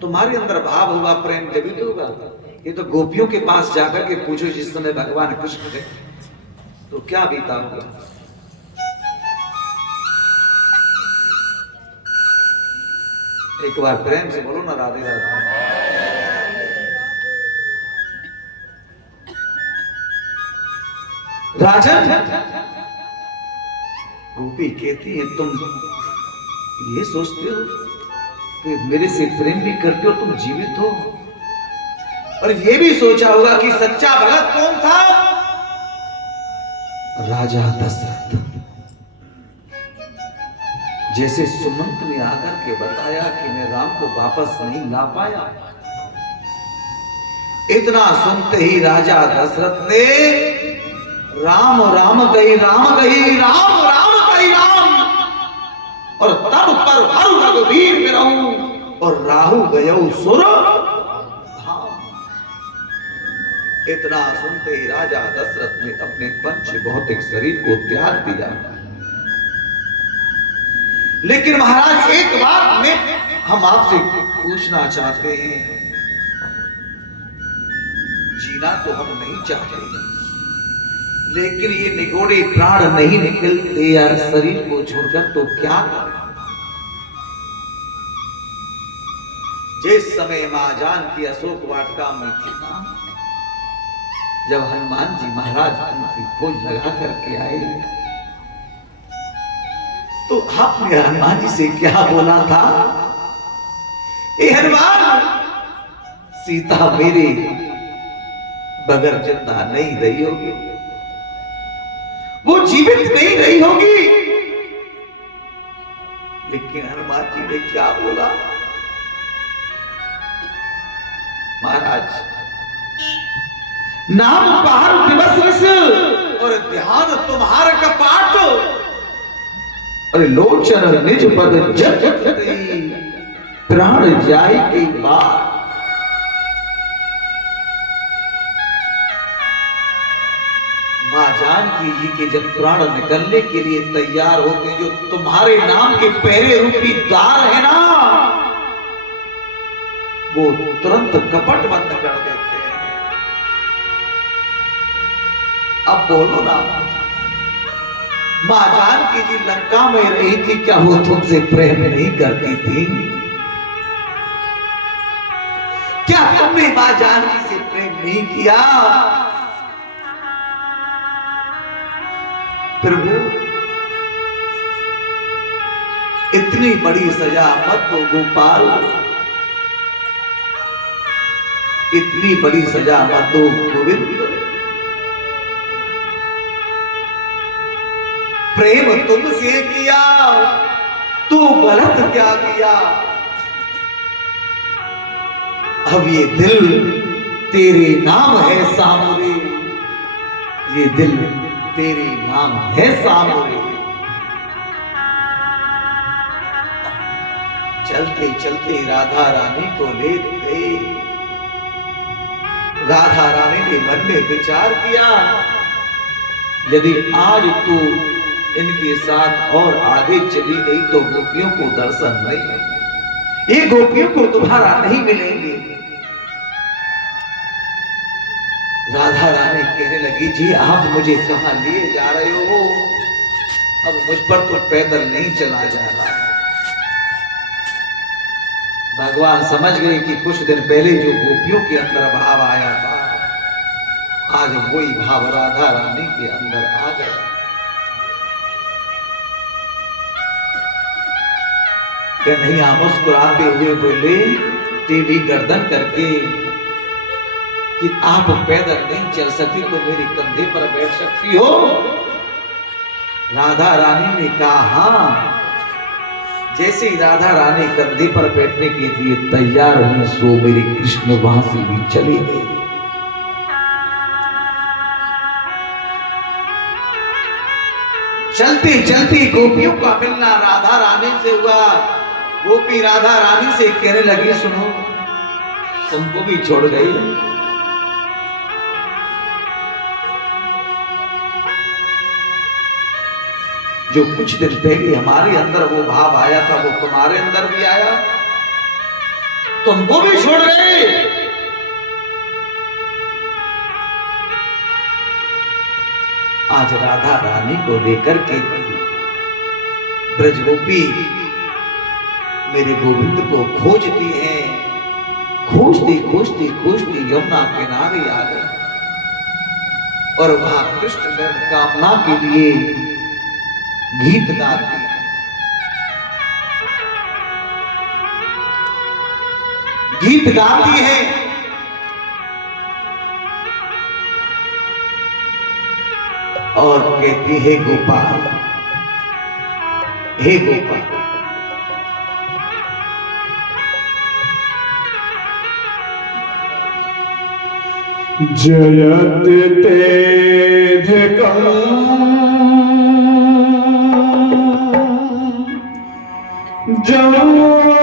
तुम्हारे अंदर भाव होगा प्रेम जभी तो होगा। ये तो गोपियों के पास जाकर के पूछो जिस समय भगवान कृष्ण थे तो क्या बीता होगा। एक बार प्रेम से बोलो ना राधे राधे। राजन, गोपी कहती है तुम ये सोचते हो कि मेरे से प्रेम भी करते हो, तुम जीवित हो, और ये भी सोचा होगा कि सच्चा भगत कौन था? राजा दशरथ। जैसे सुमंत ने आकर के बताया कि मैं राम को वापस नहीं ला पाया, इतना सुनते ही राजा दशरथ ने राम राम कही राम कही, राम राम कही राम, और तब पर हर रघुवीर में रहूं और राहु गयौ सुर धाम। इतना सुनते ही राजा दशरथ ने अपने पंच भौतिक शरीर को त्याग दिया। लेकिन महाराज एक बात में हम आपसे पूछना चाहते हैं, जीना तो हम नहीं चाहते, लेकिन ये निगोड़े प्राण नहीं निकलते या शरीर को छोड़कर तो क्या करें? जिस समय मां जानकी अशोक वाटिका में थी ना, जब हनुमान जी महाराज उनकी खोज लगा करके आए तो आपने हनुमान जी से क्या बोला था? ए हनुमान, सीता मेरे बगैर जिंदा नहीं रही होगी, वो जीवित नहीं रही होगी। लेकिन हनुमान जी ने क्या बोला? महाराज, नाम बाहर दिवस रस और ध्यान तुम्हार कपाट, अरे लोचन निज पद जप प्राण जाय के बार। मां जानकी जी के जब प्राण निकलने के लिए तैयार होते, जो तुम्हारे नाम के पहरे रूपी द्वार है ना, वो तुरंत कपट बंद कर देते हैं। अब बोलो ना, मां जानकी जी लंका में रही थी, क्या वो तुमसे प्रेम नहीं करती थी? क्या तुमने मां जानकी से प्रेम नहीं किया? प्रभु, इतनी बड़ी सजा मत दो गोपाल, इतनी बड़ी सजा मत दो गोविंद। प्रेम तुमसे किया तू गलत क्या किया? अब ये दिल तेरे नाम है सामोरे, ये दिल तेरे नाम है सामोरे। चलते चलते राधा रानी को ले गए। राधा रानी ने मन में विचार किया, यदि आज तू इनके साथ और आगे चली गई तो गोपियों को दर्शन नहीं, ये गोपियों को तुम्हारा नहीं मिलेंगे। राधा रानी कहने लगी, जी आप मुझे कहां लिए जा रहे हो? अब मुझ पर तो पैदल नहीं चला जा रहा। भगवान समझ गए कि कुछ दिन पहले जो गोपियों के अंदर भाव आया था, आज वही भाव राधा रानी के अंदर आ गया। कन्हैया मुस्कुराते हुए बोले, टेढ़ी गर्दन करके, कि आप पैदल नहीं चल सकती तो मेरे कंधे पर बैठ सकती हो? राधा रानी ने कहा हाँ। जैसे ही राधा रानी कंधे पर बैठने के लिए तैयार हुई, सो मेरे कृष्ण वहां से भी चले गए। चलते चलते गोपियों का मिलना राधा रानी से हुआ। गोपी राधा रानी से कहने लगी, सुनो, तुमको भी छोड़ गई। जो कुछ दिन पहले हमारे अंदर वो भाव आया था, वो तुम्हारे अंदर भी आया, तुमको भी छोड़ गए। आज राधा रानी को लेकर के ब्रजगोपी मेरे गोविंद को खोजती है। खोजती खोजती खोजती यमुना किनारे आ गई और वहां कृष्ण कामना के लिए गीत गाती है। गीत गाती है और कहती है गोपाल, हे गोपाल, जयत तेधिकम् जमुना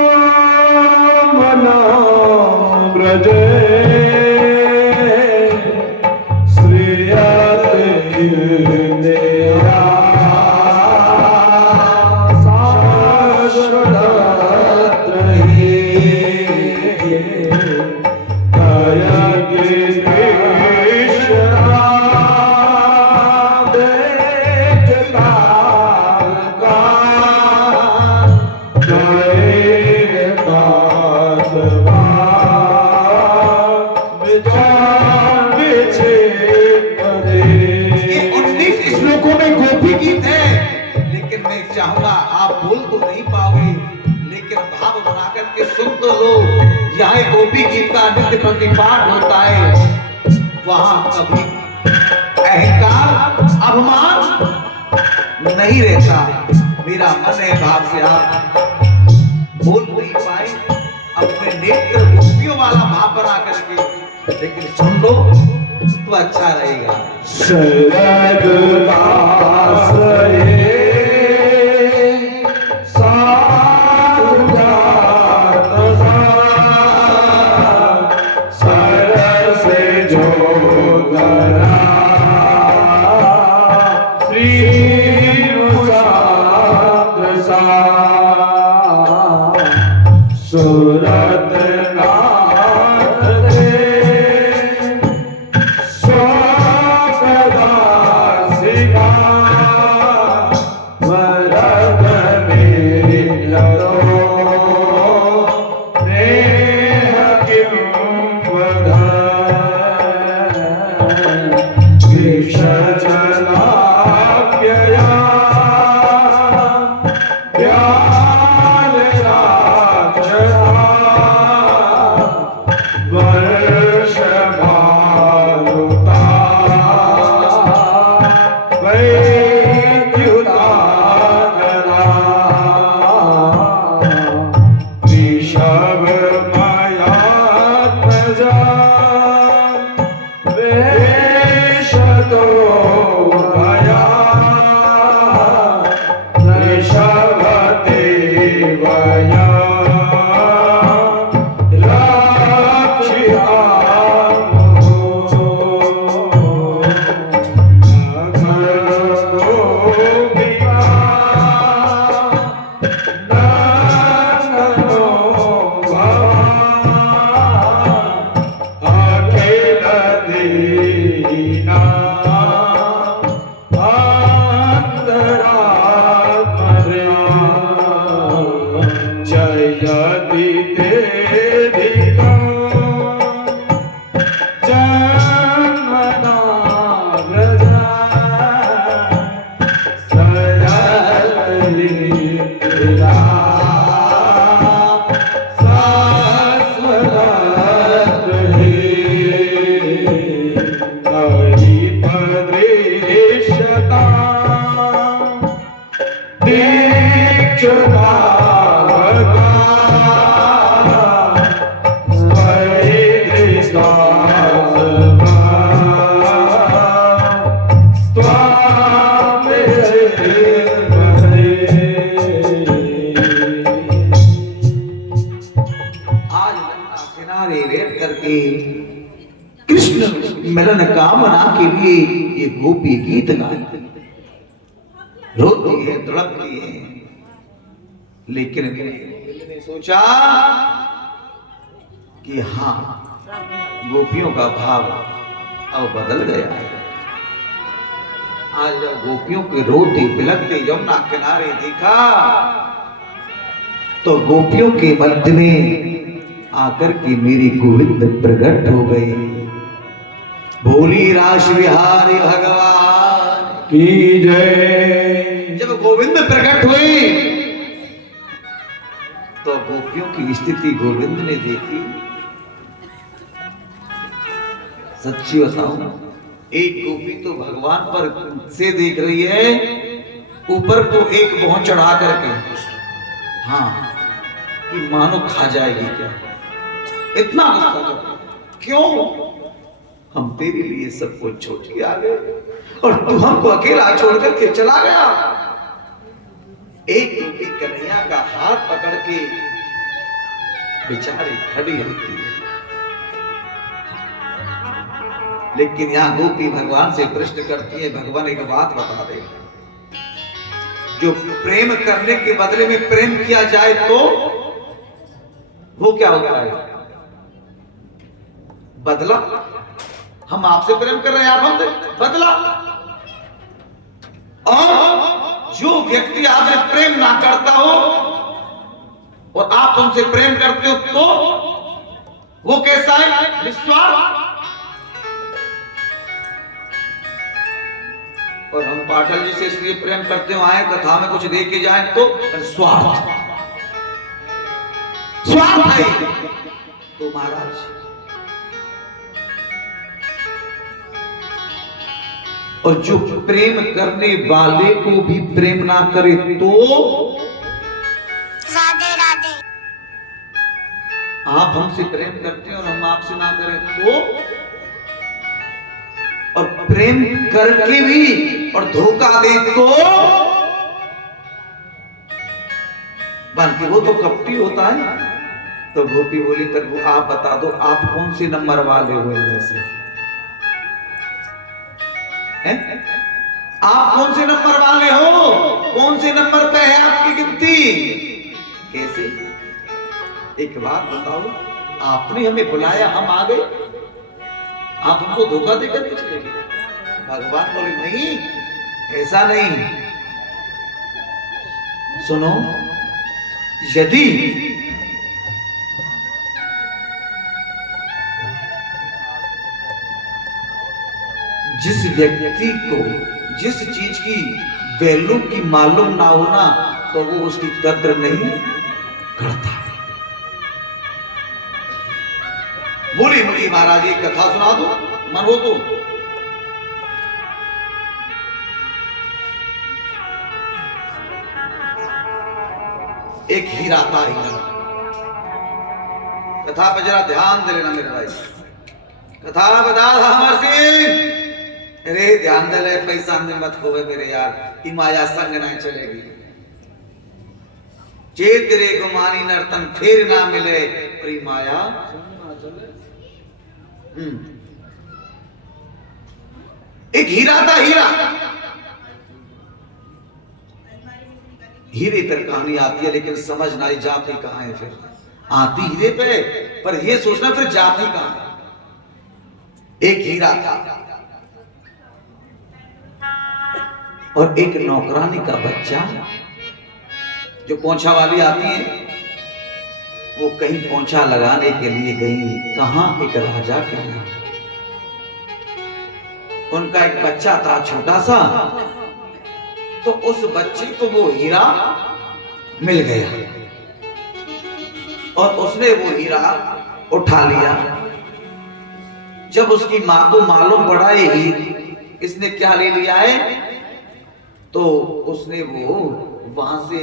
व्रजे चाहूंगा आप बोल तो नहीं पाओगे, लेकिन भाव बनाकर के सुन तो लो। यहाँ गोपी गीत का नित्य प्रतिपाठ होता है, वहां कभी अहंकार अभिमान नहीं रहता। मेरा मन है भाव से आप बोल नहीं पाए, अपने नेत्र गोपियों वाला भाव बना करके, लेकिन सुन लो तो अच्छा रहेगा। सूरत नाथ रे स्वागदासिका वरद मेरी लतो नेह किं वदन् विषजलाप्यया मिलन कामना के लिए ये गोपी गीत गाती, रोती है, तड़पती है, लेकिन मैंने सोचा कि हाँ, गोपियों का भाव अब बदल गया है। आज जब गोपियों के रोते बिलखते यमुना किनारे देखा तो गोपियों के मध्य में आकर के मेरी गोविंद प्रकट हो गई। भोली रास बिहारी भगवान की जय। जब गोविंद प्रकट हुई तो गोपियों की स्थिति गोविंद ने देखी। सच्ची बताऊं, एक गोपी तो भगवान पर से देख रही है ऊपर को एक भौं चढ़ा करके, हाँ, कि मानो खा जाएगी क्या। इतना गुस्सा था। क्यों? हम तेरे लिए सब कुछ छोड़ के आ गए और तू हमको अकेला छोड़ करके चला गया। एक गोपी कन्हैया का हाथ पकड़ के बेचारी खड़ी होती है, लेकिन यहां गोपी भगवान से प्रश्न करती है, भगवान एक बात बता दे, जो प्रेम करने के बदले में प्रेम किया जाए तो वो क्या होता है? बदला। हम आपसे प्रेम कर रहे हैं, आप हमसे बदला। और जो व्यक्ति आपसे प्रेम ना करता हो और आप उनसे प्रेम करते हो तो वो कैसा है? निस्वार्थ। और हम पाठक जी से इसलिए प्रेम करते हो, आए कथा में कुछ दे के जाए तो स्वार्थ, स्वार्थ है तो महाराज। और जो प्रेम करने वाले को भी प्रेम ना करे तो राधे राधे। आप हमसे प्रेम करते हैं और हम आपसे ना करें तो, और प्रेम करके भी और धोखा दे तो बल्कि वो तो कपटी होता है। तो गोपी बोली, तब आप बता दो आप कौन से नंबर वाले हुए इनमें से? आप कौन से नंबर वाले हो? कौन से नंबर पे है आपकी गिनती? कैसे? एक बात बताओ, आपने हमें बुलाया, हम आ गए, आप हमको धोखा देकर के चले गए। भगवान बोले नहीं, ऐसा नहीं। सुनो, यदि जिस व्यक्ति को जिस चीज की वैल्यू की मालूम ना होना तो वो उसकी कद्र नहीं करता है। बोली मुझे महाराज एक कथा सुना दो, मन हो तो। एक हीरा था, हीरा। कथा पे जरा ध्यान दे लेना मेरे भाई। कथा बता हमर सिंह, अरे ध्यान दे ले, पैसा में मत खोवे मेरे यार, ई माया संग ना चलेगी। चेत रे गुमानी नर्तन फिर ना मिले, प्री माया एक हीरा था, हीरा। हीरे पर कहानी आती है लेकिन समझ ना आई जाती कहां है। फिर आती हीरे पे, पर ये सोचना फिर जाती कहां है। एक हीरा था और एक नौकरानी का बच्चा, जो पोंछा वाली आती है, वो कहीं पोंछा लगाने के लिए गई। कहां? एक राजा के यहाँ। उनका एक बच्चा था छोटा सा, तो उस बच्चे को वो हीरा मिल गया और उसने वो हीरा उठा लिया। जब उसकी मां को मालूम पड़ा ये इसने क्या ले लिया है, तो उसने वो वहां से,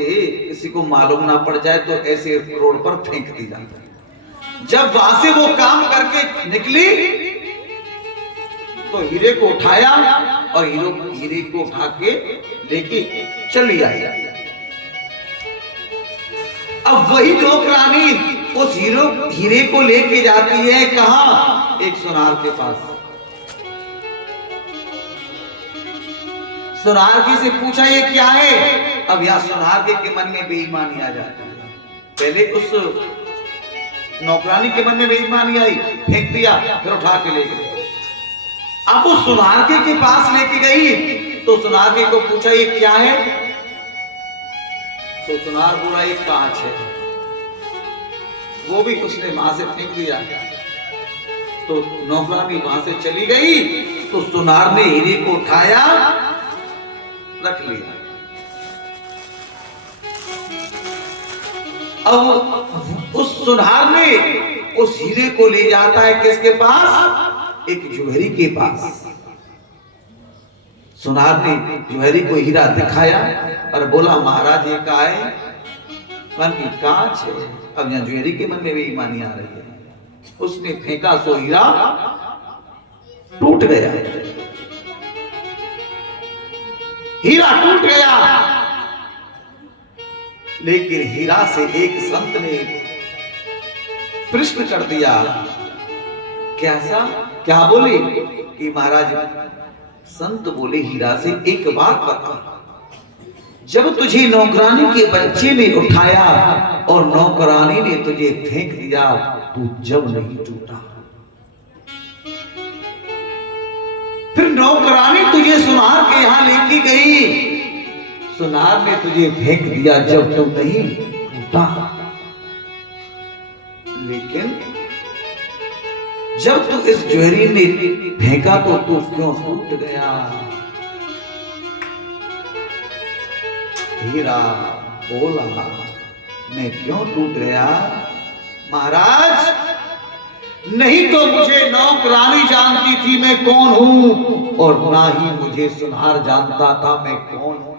किसी को मालूम ना पड़ जाए तो ऐसे रोड पर फेंक दी जाती। जब वहां से वो काम करके निकली तो हीरे को उठाया और हीरे को उठा के लेके चली आई। अब वही नौकरानी उस हीरे को लेके जाती है कहां? एक सुनार के पास। सुनारकी से पूछा ये क्या है? अब यहां सुनारके के मन में बेईमानी आ जाती है। पहले उस नौकरानी के मन में बेईमानी आई, फेंक दिया, फिर उठा के ले गई। अब उस सुनारके के पास लेके गई तो सुनार को पूछा ये क्या है? तो सुनार बोला ये कांच है। वो भी उसने वहां से फेंक दिया। तो नौकरानी वहां से चली गई तो सुनार ने हीरे को उठाया, रख लिया। अब उस सुनार ने उस हीरे को ले जाता है किसके पास? एक जोहरी के पास। सुनार ने जोहरी को हीरा दिखाया और बोला महाराज ये का है? मन की कांच है। अब यहाँ जोहरी के मन में भी ईमानी आ रही है। उसने फेंका सो हीरा टूट गया। हीरा टूट गया, लेकिन हीरा से एक संत ने प्रश्न कर दिया। कैसा? क्या बोले कि महाराज संत बोले हीरा से एक बात बता, जब तुझे नौकरानी के बच्चे ने उठाया और नौकरानी ने तुझे फेंक दिया, तू जब नहीं टूटा। फिर नौकरानी तुझे सुनार के यहां लेके गई, सुनार ने तुझे फेंक दिया जब तू नहीं टूटा। लेकिन जब तू इस जोहरी ने फेंका तो तू क्यों टूट गया? हीरा बोला मैं क्यों टूट गया? महाराज नहीं तो मुझे नौकरानी जानती थी मैं कौन हूं, और ना ही मुझे सुनार जानता था मैं कौन हूं।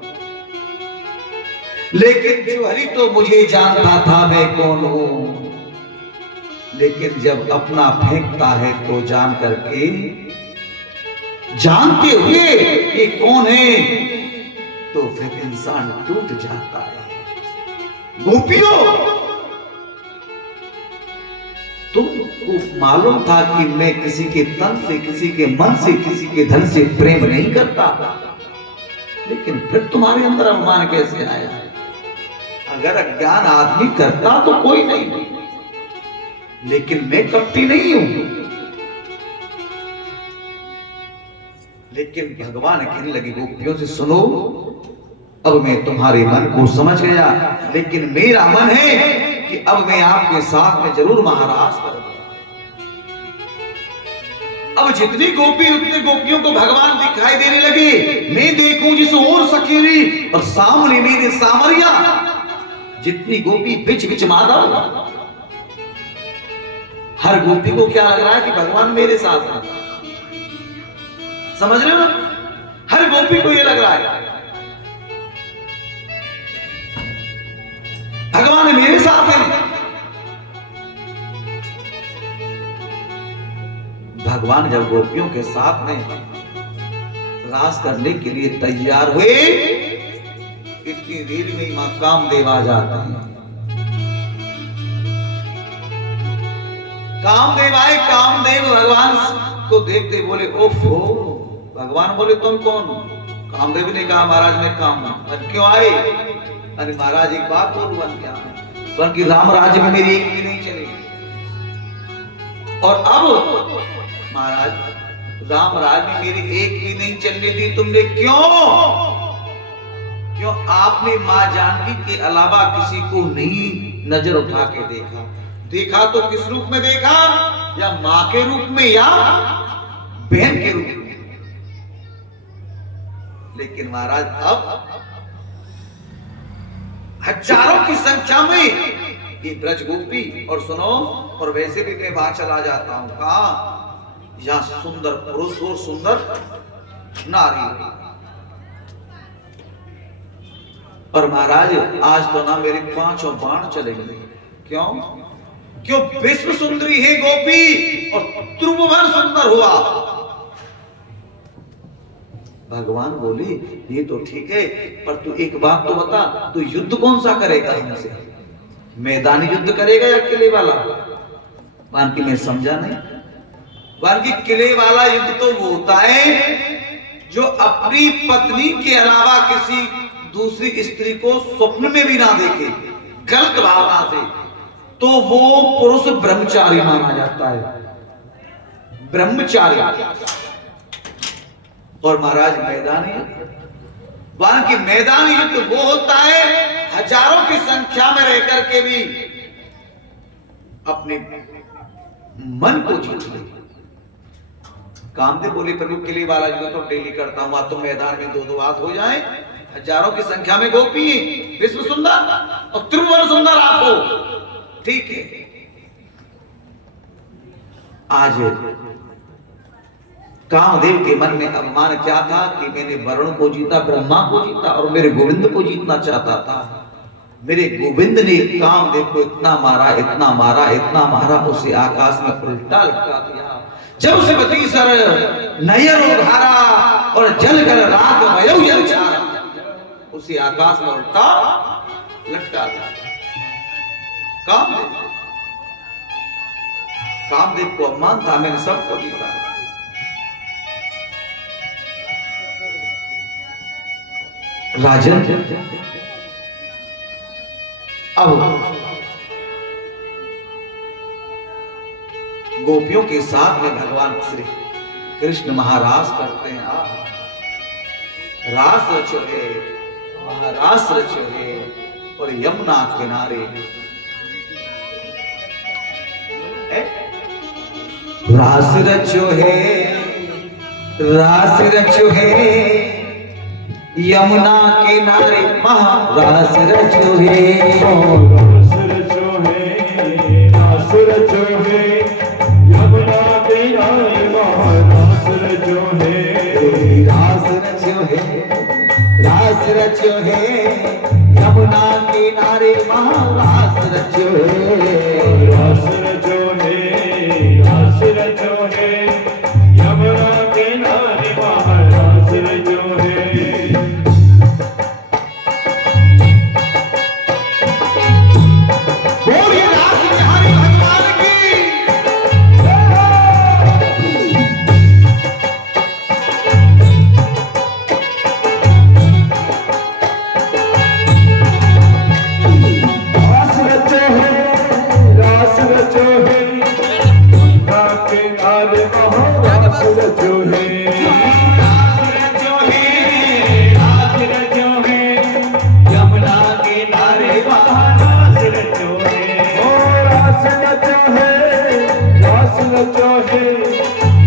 लेकिन जोहरी तो मुझे जानता था मैं कौन हूं। लेकिन जब अपना फेंकता है तो जान करके, जानते हुए ये कौन है, तो फिर इंसान टूट जाता है। गोपियों, तुमको मालूम था कि मैं किसी के तन से, किसी के मन से, किसी के धन से प्रेम नहीं करता, लेकिन फिर तुम्हारे अंदर अभिमान कैसे आया? अगर अज्ञान आदमी करता तो कोई नहीं, लेकिन मैं कपटी नहीं हूं। लेकिन भगवान कहने लगे गोपियों से, सुनो अब मैं तुम्हारे मन को समझ गया, लेकिन मेरा मन है कि अब मैं आपके साथ में जरूर महाराज करूंगा। अब जितनी गोपी उतनी गोपियों को भगवान दिखाई देने लगे। मैं देखूं जिस ओर सकेरी और सामने मेरे सामरिया, जितनी गोपी बिच बिच माधव। हर गोपी को क्या लग रहा है कि भगवान मेरे साथ है। समझ रहे हो? हर गोपी को ये लग रहा है भगवान मेरे साथ है। भगवान जब गोपियों के साथ में रास करने के लिए तैयार हुए, इतनी देर में मां कामदेव आ जाते हैं। कामदेव आए। कामदेव भगवान को देखते बोले ओफो। भगवान बोले तुम कौन? कामदेव ने कहा महाराज मैं काम हूं। क्यों आए? अरे महाराज एक बात बोलूं, बन गया बन की राम राज्य में मेरी एक भी नहीं चलेगी। और अब महाराज राम राज्य में मेरी एक भी नहीं चलने दी तुमने। क्यों? क्यों? आपने मां जानकी के अलावा किसी को नहीं नजर उठा के देखा। देखा तो किस रूप में देखा? या मां के रूप में या बहन के रूप में। लेकिन महाराज अब हजारों की संख्या में ये ब्रज गोपी, और सुनो, और वैसे भी मैं वहां चला जाता हूं कहा, यहां सुंदर पुरुष और सुंदर नारी। और महाराज आज तो ना मेरे 5 बाण चलेंगे। क्यों? क्यों? विश्व सुंदरी है गोपी और त्रिभुवन सुंदर हुआ। भगवान बोले ये तो ठीक है, पर तू एक बात तो बता, तू युद्ध कौन सा करेगा हमसे? मैदानी युद्ध करेगा या किले वाला? मान की मैं समझा नहीं। मान की किले वाला युद्ध तो वो होता है जो अपनी पत्नी के अलावा किसी दूसरी स्त्री को स्वप्न में भी ना देखे, गलत भावना से, तो वो पुरुष ब्रह्मचारी माना जाता है। ब्रह्मचारी। और महाराज मैदानी बाकी मैदानी युद्ध वो होता है हजारों की संख्या में रह करके भी अपने मन को जीत ले। कामदेव बोले प्रभु के लिए बालाजी तो डेली करता हूं, तो मैदान में दो हाथ हो जाए, हजारों की संख्या में गोपी, विश्व सुंदर और त्रिभुवन सुंदर आप हो, ठीक है। आज कामदेव के मन में अभिमान क्या था कि मैंने वरुण को जीता, ब्रह्मा को जीता और मेरे गोविंद को जीतना चाहता था। मेरे गोविंद ने कामदेव को इतना मारा, इतना मारा, इतना मारा, उसे आकाश में उल्टा लटका दिया। जब उसे बतीसर नयन उधारा और जल कर रात वयौ जल चारा, उसे आकाश में उल्टा लटका दिया। कामदेव को अपमान था, मैंने सबको जीता। राजन, अब गोपियों के साथ में भगवान श्री कृष्ण महारास करते हैं। रास रचो है, महारास रचो है और यमुना किनारे रास रचो है, रास रचो है, यमुना किनारे महारास रचो है, रास रचो है, रास रचो है, यमुना किनारे महारास रचो है, रास रचो है, रास रचो है, यमुना किनारे महारास रचो है, रास रचो है, रास रचो है, यमुना किनारे महारास रचो है। बोलिए रास बिहारी भगवान की। रास रचो है, रास रचो है, यमुना किनारे महारास रचो है, रास रचो है, रास रचो है, यमुना किनारे महारास रचो है। ओ रास रचो है, रास रचो है,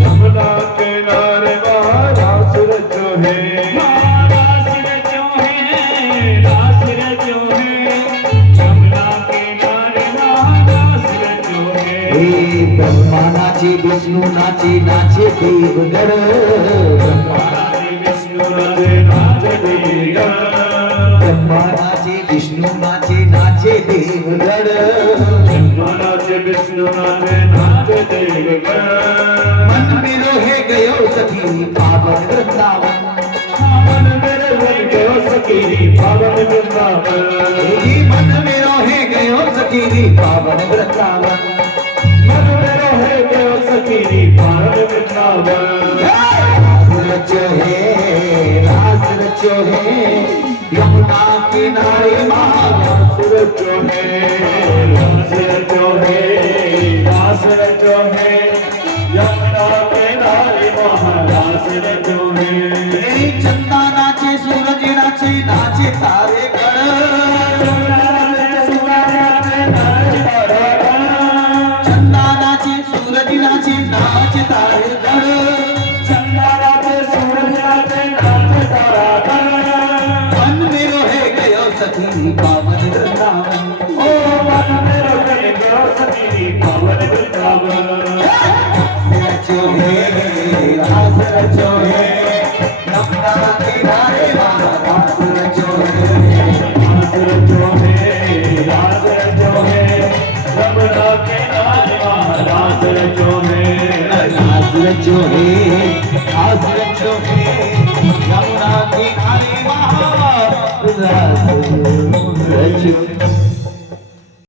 यमुना किनारे महारास रचो है, रास रचो है, रास रचो है, यमुना किनारे महारास रचो है। हे ब्रह्मा नाचे, विष्णु नाचे, नाचे देवगण, महाराज विष्णु रचे नाच देगा, ब्रह्मा नाचे, विष्णु नाचे, नाचे देवगण, महाराज विष्णु नाचे नाच देगा, मन में रोहे गयो सखी पावन वृंदावन, मन मेरे मन गयो सखी पावन वृंदावन, हे मन में रोहे गयो सखी पावन वृंदावन, मन मेरा है गयो सखी पावन वृंदावन, रास रचो है, रास रचो है, यमुना किनारे महारास रचो है, रास रचो है, रास रचो है, यमुना किनारे महारास रचो है, चंदा नाचे, सूरज नाचे, नाचे तारे गण, चंदा नाचे, सूरज नाचे, नाचे तारे गण, मन में रोहे गयो सखी पावन वृंदावन, ओ मन मेरा कर गयो सखी पावन वृंदावन, रचो है, रास रचो है, यमुना किनारे महारास रचो है, रास रचो है, रास रचो है, यमुना किनारे महारास रचो है, रास रचो है,